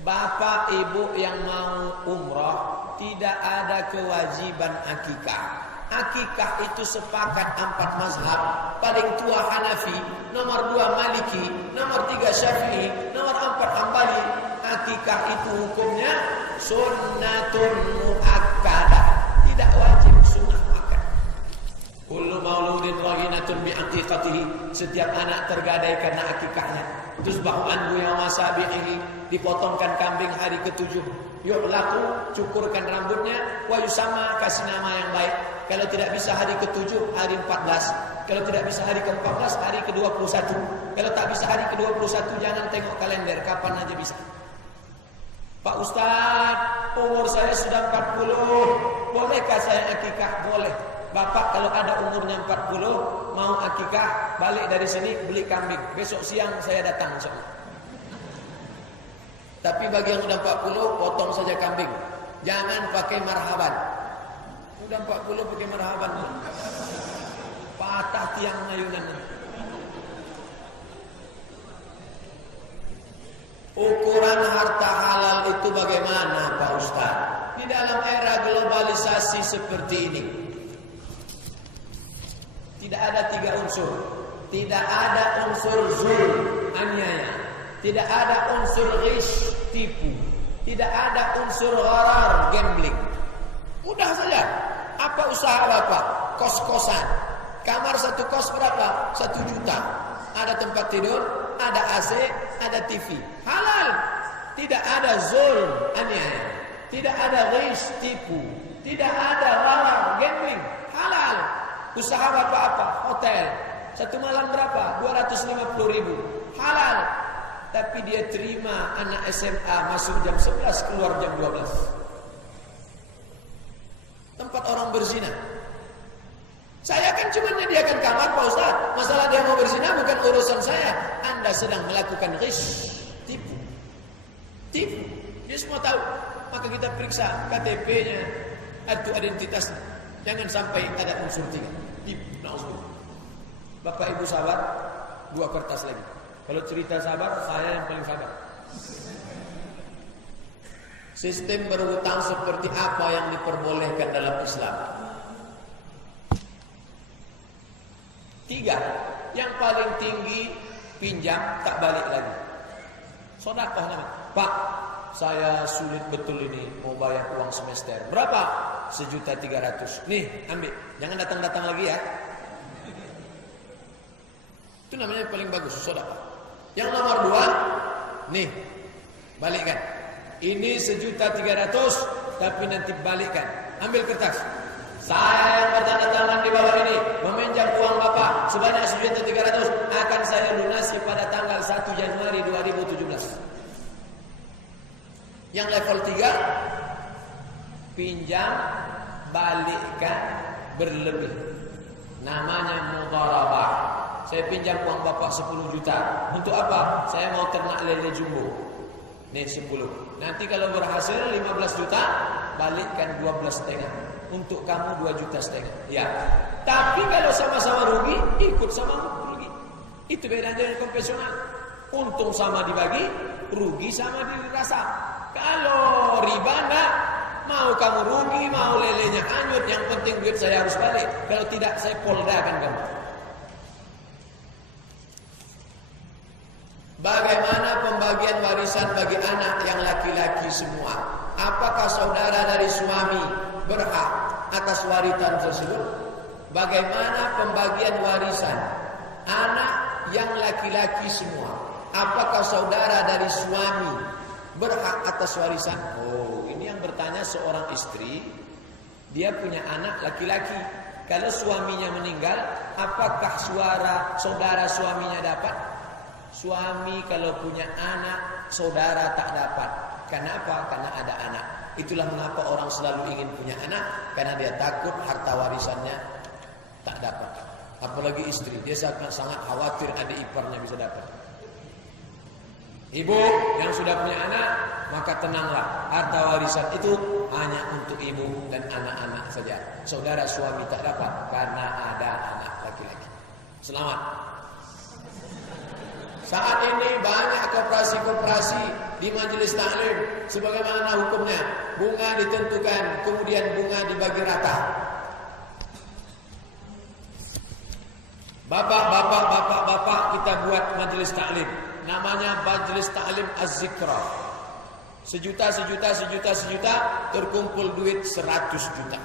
Bapak ibu yang mau umrah tidak ada kewajiban akikah. Akikah itu sepakat 4 mazhab. Paling tua Hanafi, nomor 2 Maliki, nomor 3 Syafi'i, nomor 4 Hambali. Akikah itu hukumnya sunnatun muakkadah, tidak wajib, sunnah muakkad. Kullu mauludin raghinatun bi aqiqatihi, setiap anak tergadai karena akikahnya. Tusbahu anhu yawma sabihi, dipotongkan kambing hari ke-7. Yu'laqu, cukurkan rambutnya, wa yusama, kasih nama yang baik. Kalau tidak bisa hari ke-7, hari 14. Kalau tidak bisa hari ke-14, hari ke-21. Kalau tak bisa hari ke-21, jangan tengok kalender, kapan aja bisa. Pak Ustadz, umur saya sudah 40. Bolehkah saya akikah? Boleh. Bapak kalau ada umurnya 40, mau akikah, balik dari sini beli kambing. Besok siang saya datang insyaallah. Tapi bagi yang udah 40, potong saja kambing. Jangan pakai marhaban. Udah 40 pakai marhaban. Patah tiang ayunan. Ukuran harta halal itu bagaimana Pak Ustaz? Di dalam era globalisasi seperti ini, tidak ada 3 unsur. Tidak ada unsur zulm, aniaya. Tidak ada unsur ghish, tipu. Tidak ada unsur gharar, gambling. Mudah saja. Apa usaha Bapak? Kos-kosan. Kamar satu kos berapa? 1 juta. Ada tempat tidur, ada AC, ada TV. Halal. Tidak ada zulm, aniaya. Tidak ada ghish, tipu. Tidak ada gharar, gambling. Halal. Usaha Bapak apa? Hotel. 1 malam berapa? 250.000. Halal. Tapi dia terima anak SMA masuk jam 11, keluar jam 12. Tempat orang berzina. Saya kan cuma menyediakan kamar Pak Ustaz. Masalah dia mau berzina bukan urusan saya. Anda sedang melakukan ghish, tipu. Tipu. Dia semua tahu. Maka kita periksa KTP-nya atau identitasnya. Jangan sampai ada unsur 3. Tipu. Bapak Ibu sabar, 2 kertas lagi. Kalau cerita sabar, saya yang paling sabar. Sistem berhutang seperti apa yang diperbolehkan dalam Islam? 3. Yang paling tinggi, pinjam tak balik lagi. Sedekah namanya. Pak, saya sulit betul ini mau bayar uang semester. Berapa? 1.300.000. Nih, ambil. Jangan datang-datang lagi ya. Itu namanya yang paling bagus, sedekah. Yang nomor 2, nih, balikkan. Ini 1.300.000, tapi nanti balikkan. Ambil kertas. Saya yang bertanda tangan di bawah ini meminjam uang Bapak sebanyak 1.300.000 akan saya lunasi pada tanggal 1 Januari 2017. Yang level 3, pinjam, balikkan berlebih. Namanya mudharabah. Saya pinjam uang Bapak 10 juta. Untuk apa? Saya mau ternak lele jumbo. Nih 10. Nanti kalau berhasil 15 juta, balikkan 12,5. untuk kamu 2,5 juta. Ya. Tapi kalau sama-sama rugi, ikut sama rugi. Itu beda dengan konvensional. Untung sama dibagi, rugi sama dirasa. Kalau riba enggak, mau kamu rugi, mau lelenya hanyut, yang penting duit saya harus balik. Kalau tidak, saya poldakan kamu. Bagaimana pembagian warisan bagi anak yang laki-laki semua? Apakah saudara dari suami berhak atas warisan tersebut? Bagaimana pembagian warisan anak yang laki-laki semua? Apakah saudara dari suami berhak atas warisan? Oh, ini yang bertanya seorang istri. Dia punya anak laki-laki. Kalau suaminya meninggal, apakah saudara suaminya dapat? Suami kalau punya anak, saudara tak dapat. Kenapa? Karena ada anak. Itulah mengapa orang selalu ingin punya anak, karena dia takut harta warisannya tak dapat. Apalagi istri, dia sangat khawatir adik iparnya bisa dapat. Ibu yang sudah punya anak, maka tenanglah, harta warisan itu hanya untuk ibu dan anak-anak saja. Saudara suami tak dapat karena ada anak laki-laki. Selamat. Saat ini banyak koperasi-koperasi di majelis taklim. Sebagaimana hukumnya, bunga ditentukan, kemudian bunga dibagi rata. Bapak, kita buat majelis taklim. Namanya majelis taklim Az-Zikra. Sejuta, terkumpul duit 100 juta.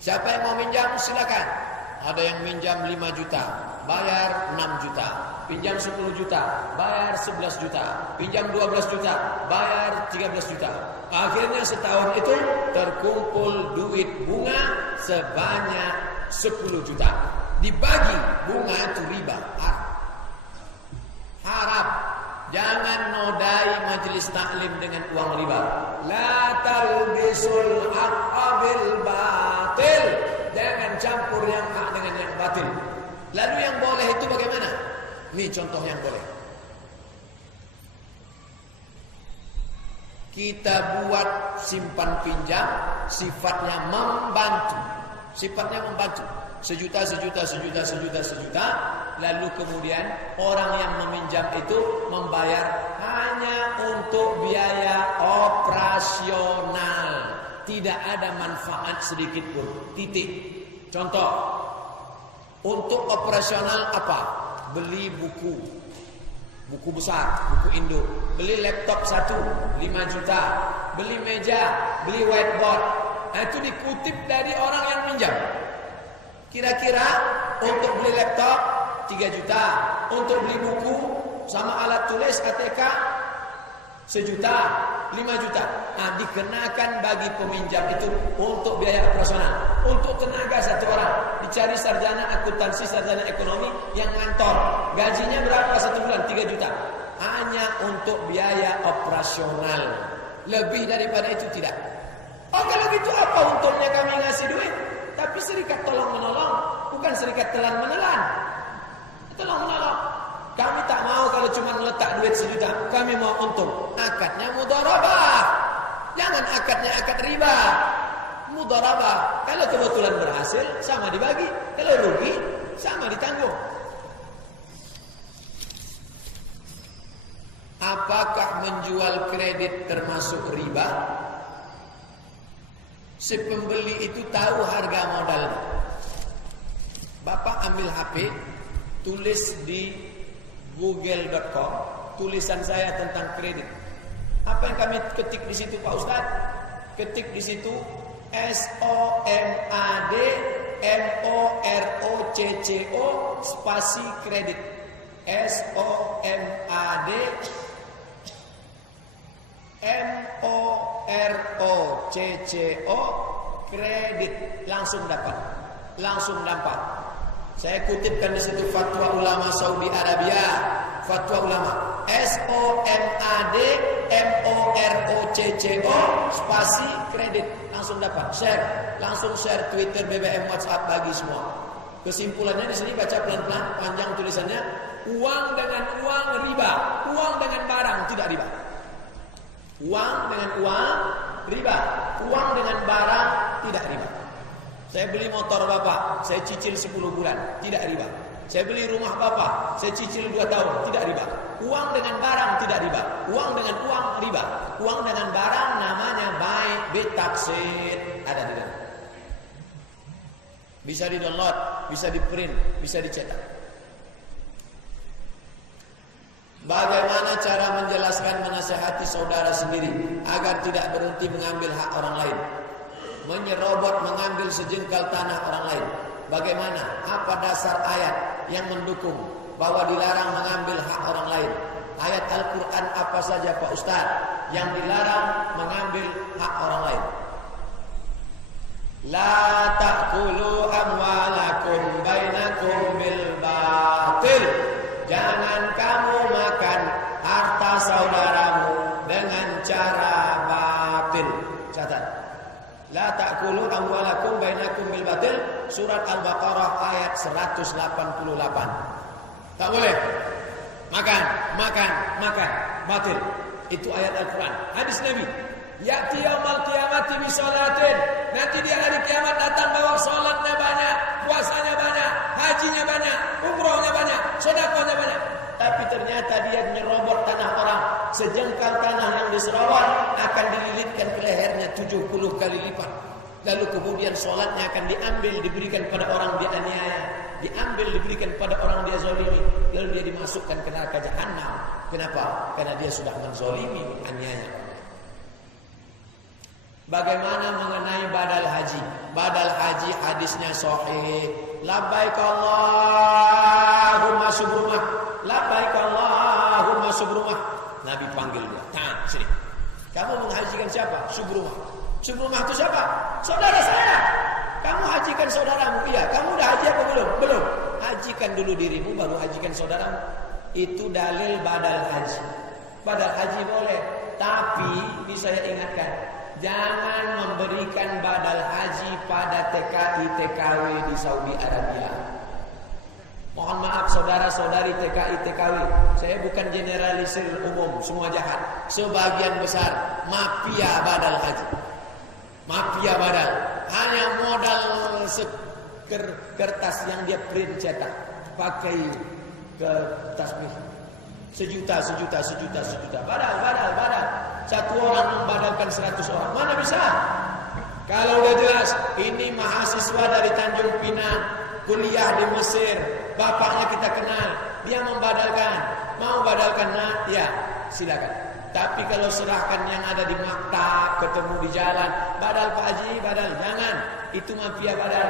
Siapa yang mau minjam, silakan. Ada yang minjam 5 juta, bayar 6 juta. Pinjam 10 juta, bayar 11 juta. Pinjam 12 juta, bayar 13 juta. Akhirnya setahun itu terkumpul duit bunga sebanyak 10 juta. Dibagi bunga itu riba. Harap jangan nodai majelis taklim dengan uang riba. La talbisul haqqa bil batil. Jangan campur yang hak dengan yang batil. Lalu yang boleh itu bagaimana? Ini contoh yang boleh. Kita buat simpan pinjam sifatnya membantu. Sejuta. Lalu kemudian orang yang meminjam itu membayar hanya untuk biaya operasional. Tidak ada manfaat sedikit pun. Titik. Contoh. Untuk operasional apa? Beli buku besar, buku induk. Beli laptop 5 juta. Beli meja, beli whiteboard. Nah, itu dikutip dari orang yang minjam. Kira-kira untuk beli laptop 3 juta. Untuk beli buku sama alat tulis ATK 1 juta, 5 juta. Nah, dikenakan bagi peminjam itu untuk biaya operasional. Untuk tenaga 1 orang, dicari sarjana akuntansi, sarjana ekonomi yang ngantor. Gajinya berapa 1 bulan? 3 juta. Hanya untuk biaya operasional. Lebih daripada itu tidak. Oh, kalau gitu apa untungnya kami ngasih duit? Tapi serikat tolong menolong, bukan serikat telan menelan. Tolong menolong. Kami tak mau kalau cuma meletak duit 1 juta. Kami mau untung. Akadnya mudharabah. Jangan akadnya akad riba. Mudharabah. Kalau kebetulan berhasil, sama dibagi. Kalau rugi, sama ditanggung. Apakah menjual kredit termasuk riba? Si pembeli itu tahu harga modalnya. Bapak ambil HP, tulis di google.com tulisan saya tentang kredit. Apa yang kami ketik di situ, Pak Ustadz? Ketik di situ SOMADMOROCCO spasi kredit. SOMADMOROCCO kredit. Langsung dapat. Saya kutipkan di situ fatwa ulama Saudi Arabia, fatwa ulama SOMADMOROCCO spasi kredit. Langsung dapat. Langsung share Twitter, BBM, WhatsApp, bagi semua. Kesimpulannya di sini baca pelan-pelan, panjang tulisannya. Uang dengan uang riba, uang dengan barang tidak riba. Uang dengan uang riba, uang dengan barang tidak riba. Saya beli motor Bapak, saya cicil 10 bulan, tidak riba. Saya beli rumah Bapak, saya cicil 2 tahun, tidak riba. Uang dengan barang tidak riba. Uang dengan uang riba. Uang dengan barang namanya baik bitaksid, ada di dalam. Bisa di-download, bisa di-print, bisa dicetak. Bagaimana cara menjelaskan menasihati saudara sendiri agar tidak berhenti mengambil hak orang lain? Menyerobot mengambil sejengkal tanah orang lain. Bagaimana? Apa dasar ayat yang mendukung bahwa dilarang mengambil hak orang lain? Ayat Al-Quran apa saja Pak Ustaz yang dilarang mengambil hak orang lain? La ta'kulu amwalakum bainakum bil batil. Jangan kamu makan harta saudaramu dengan cara batil. Catat. La ta'kulu amwalakum bainakum bil batil. Surat Al-Baqarah ayat 188. Tak boleh. Makan batil. Itu ayat Al-Quran. Hadis Nabi. Ya'ti yaumal qiyamati bi sholatin. Nanti di hari kiamat datang bawa salatnya banyak, puasanya banyak, hajinya banyak, umrohnya banyak, sedekahnya banyak. Tapi ternyata dia menyerobot tanah orang. Sejengkal tanah yang diserobot akan dililitkan ke lehernya 70 kali lipat. Lalu kemudian sholatnya akan diambil, diberikan pada orang dia aniaya, diambil, diberikan pada orang dia zalimi, lalu dia dimasukkan ke neraka jahanam. Kenapa? Karena dia sudah menzalimi aniaya. Bagaimana mengenai badal haji? Badal haji hadisnya sahih. Labbaik Allahumma subrumah. Labbaik Allahumma subrumah. Nabi panggil dia. Nah, sini. Kamu menghajikan siapa? Subrumah. Subrumah itu siapa? Saudara saya. Kamu hajikan saudaramu. Iya. Kamu udah haji apa belum? Belum. Hajikan dulu dirimu baru hajikan saudaramu. Itu dalil badal haji. Badal haji boleh. Tapi bisa saya ingatkan, jangan memberikan badal haji pada TKI TKW di Saudi Arabia. Mohon maaf saudara-saudari TKI TKW, saya bukan generalisir umum, semua jahat. Sebagian besar mafia badal haji. Mafia badal, hanya modal kertas yang dia print cetak, pakai ke tasbih. Sejuta. Badal. Satu orang membadalkan 100 orang. Mana bisa? Kalau udah jelas, ini mahasiswa dari Tanjung Pinang, kuliah di Mesir, bapaknya kita kenal, dia membadalkan. Mau badalkan? Nah, ya, silakan. Tapi kalau serahkan yang ada di maktab, ketemu di jalan, badal Pak Haji, badal. Jangan, itu mafia badal.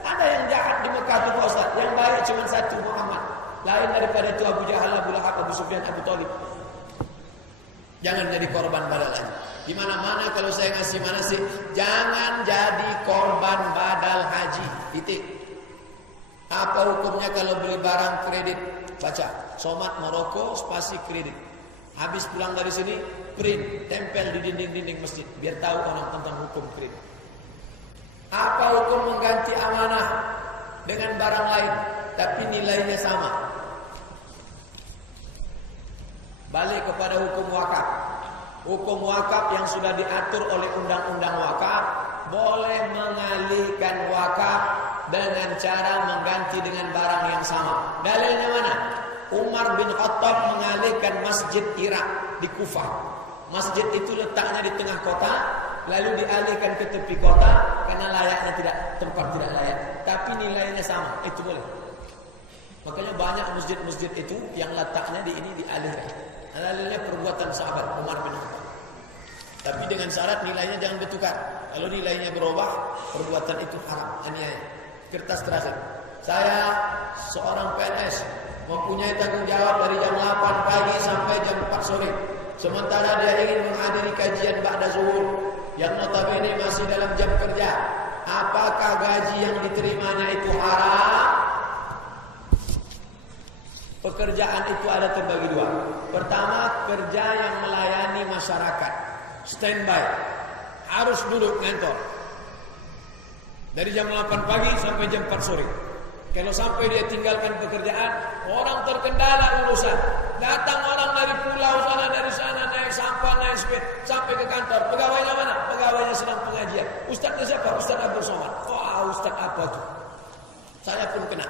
Ada yang jahat di Mekah itu Pak Ustaz, yang baik cuma satu, Muhammad. Lain daripada itu Abu Jahal, Abu Lahab, Abu Sufyan, Abu Thalib. Jangan jadi korban badal haji. Di mana-mana kalau saya ngasih manasik, jangan jadi korban badal haji. Titik. Apa hukumnya kalau beli barang kredit? Baca, Somat Maroko spasi kredit. Habis pulang dari sini, print, tempel di dinding-dinding masjid, biar tahu orang tentang hukum kredit. Apa hukum mengganti amanah dengan barang lain, tapi nilainya sama? Balik kepada hukum wakaf. Hukum wakaf yang sudah diatur oleh undang-undang wakaf, boleh mengalihkan wakaf dengan cara mengganti dengan barang yang sama. Dalilnya mana? Umar bin Khattab mengalihkan masjid Irak di Kufah. Masjid itu letaknya di tengah kota, lalu dialihkan ke tepi kota karena layaknya tempat tidak layak. Tapi nilainya sama, itu boleh. Makanya banyak masjid-masjid itu yang letaknya di ini dialihkan. Dalilnya perbuatan sahabat Umar bin Khattab. Tapi dengan syarat nilainya jangan bertukar. Kalau nilainya berubah, perbuatan itu haram, aniaya. Kertas terakhir. Saya seorang PNS, mempunyai tanggung jawab dari jam 8 pagi sampai jam 4 sore. Sementara dia ingin menghadiri kajian ba'da zuhur yang notabene masih dalam jam kerja. Apakah gaji yang diterimanya itu haram? Pekerjaan itu ada terbagi dua. Pertama, kerja yang melayani masyarakat, standby, harus duduk ngantor dari jam 8 pagi sampai jam 4 sore. Kalau sampai dia tinggalkan pekerjaan, orang terkendala urusan. Datang orang dari pulau sana, naik sampah, naik sepeda, sampai ke kantor. Pegawainya mana? Pegawainya sedang pengajian. Ustaznya siapa? Ustaz Abdul Somad. Wah, Ustaz Apa tuh? Saya pun kena.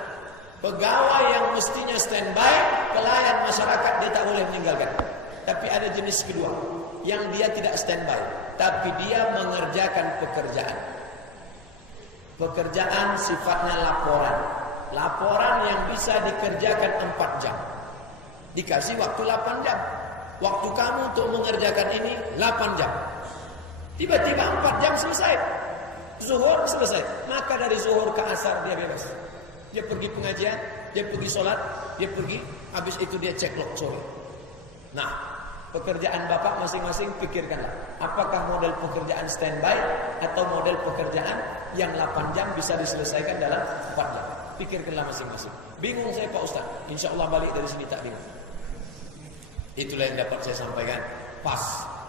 Pegawai yang mestinya standby, pelayan masyarakat, dia tak boleh meninggalkan. Tapi ada jenis kedua, yang dia tidak standby, tapi dia mengerjakan pekerjaan. Pekerjaan sifatnya laporan. Laporan yang bisa dikerjakan 4 jam. Dikasih waktu 8 jam. Waktu kamu untuk mengerjakan ini 8 jam. Tiba-tiba 4 jam selesai. Zuhur selesai. Maka dari zuhur ke asar dia bebas. Dia pergi pengajian, dia pergi sholat, dia pergi, habis itu dia ceklok sore. Nah, pekerjaan bapak masing-masing pikirkanlah. Apakah model pekerjaan standby atau model pekerjaan yang 8 jam bisa diselesaikan dalam 4 jam. Pikirkanlah masing-masing. Bingung saya Pak Ustaz. Insya Allah balik dari sini tak bingung. Itulah yang dapat saya sampaikan. Pas.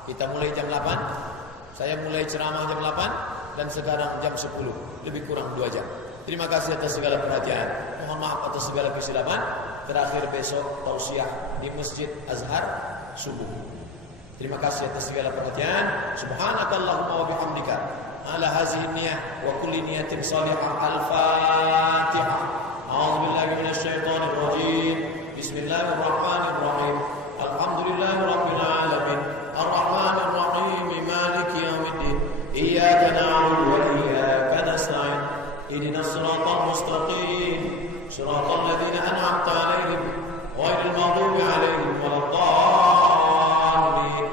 Kita mulai jam 8. Saya mulai ceramah jam 8. Dan sekarang jam 10. Lebih kurang 2 jam. Terima kasih atas segala perhatian. Mohon maaf atas segala kesilapan. Terakhir besok tausiah di Masjid Azhar subuh. Terima kasih atas segala perhatian. Subhanakallahumma wa bihamdika ala hazihi niyah wa kulli niyatin salihah. Al-Fatihah. A'udzu billahi minasy syaithanir rajim. Bismillahirrahmanirrahim. Alhamdulillahirabbil alamin. Arrahmanir rahim. Maliki yaumiddin. Iyyaka na'budu wa iyyaka nasta'in. Ihdinas siratal mustaqim. Siratal ladzina an'amta 'alaihim ghairil maghdubi 'alaihim waladdallin.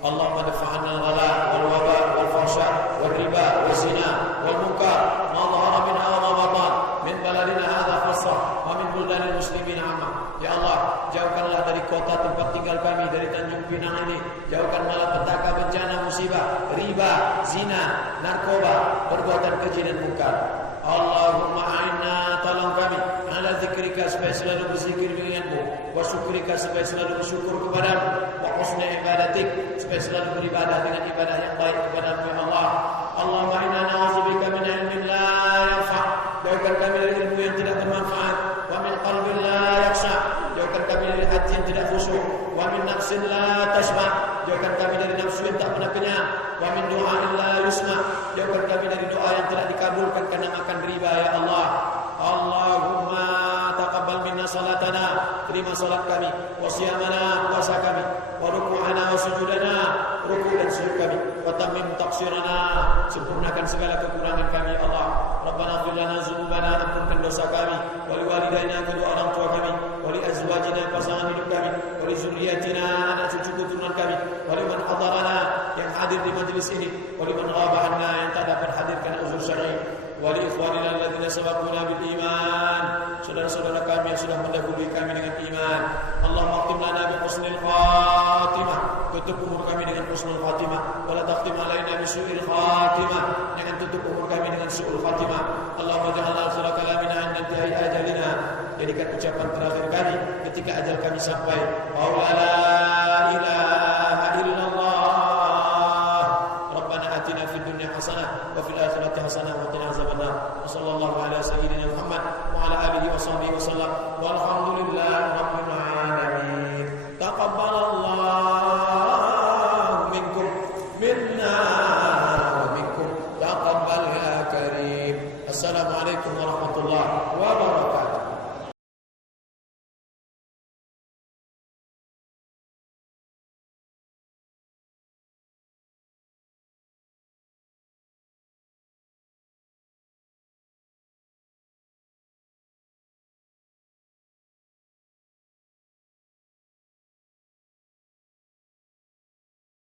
Allahumma dafa'na al-ghala wal waba wal fahsya wal riba wal zina wal munkar ma dhahara minha wa ma batan min baladina hadha khassah wa min buldanil muslimin 'amma. Ya Allah, jauhkanlah dari kota tempat tinggal kami, dari Tanjung Pinang ini, jauhkan malapetaka, bencana, musibah, riba, zina, narkoba, perbuatan keji dan munkar. Allahumma a'inna, tolong kami ala zikrika supaya selalu berzikir denganmu, wa syukrika supaya selalu bersyukur kepadamu, wa husni ibadatik supaya selalu beribadah dengan ibadah yang baik kepadamu ya Allah. Allahumma inna na'udzubika min ilmin la yanfa', jauhkan kami dari ilmu yang tidak bermanfaat, wa min qalbin la yakhsha, jauhkan kami dari hati yang tidak khusyuk, wa min nafsin la tashba', jauhkan kami dari nafsu yang tak pernah kenyang, wa min du'a'in la yusma', jauhkan kami dari doa yang tidak dikabulkan karena makan riba ya Allah. Allahumma taqabbal minna salatana, terima salat kami, wa siyamana, puasa kami, wa ruku'ana wa sujudana, ruku' dan sujud kami, wa tammim taqsirana, sempurnakan segala kekurangan kami ya Allah. Rabbana ighfir lana dzunubana, ampunkan dosa kami, wa liwalidayna, kedua orang tua kami, wa li azwajina, pasangan hidup kami, wa li zurriyyatina, anak cucu keturunan kami, wa liman hadarana, yang hadir di majelis ini, wa liman ghaba anna, yang tak dapat hadir karena uzur syar'i, wa li ikhwanina alladziina sabaquna bil iman, saudara-saudara kami yang sudah mendahului kami dengan iman. Allahumma khtim lana bi husnil khatimah, tutup umur kami dengan husnul khatimah, wa la takhtim alaina bi su'il khatimah, jangan tutup umur kami dengan su'ul khatimah. Allahumma ja'alna akhira kalamina 'inda intihai ajalina, jadikan ucapan terakhir kami ketika ajal kami sampai, qaula la ilaha illallah. Rabbana atina fid dunya hasanah wa fil akhirati hasanah wa qina azabannar. Sallallahu ala sayyidina Muhammad wa ala alihi wa sahbihi wasallam. Walhamdulillah.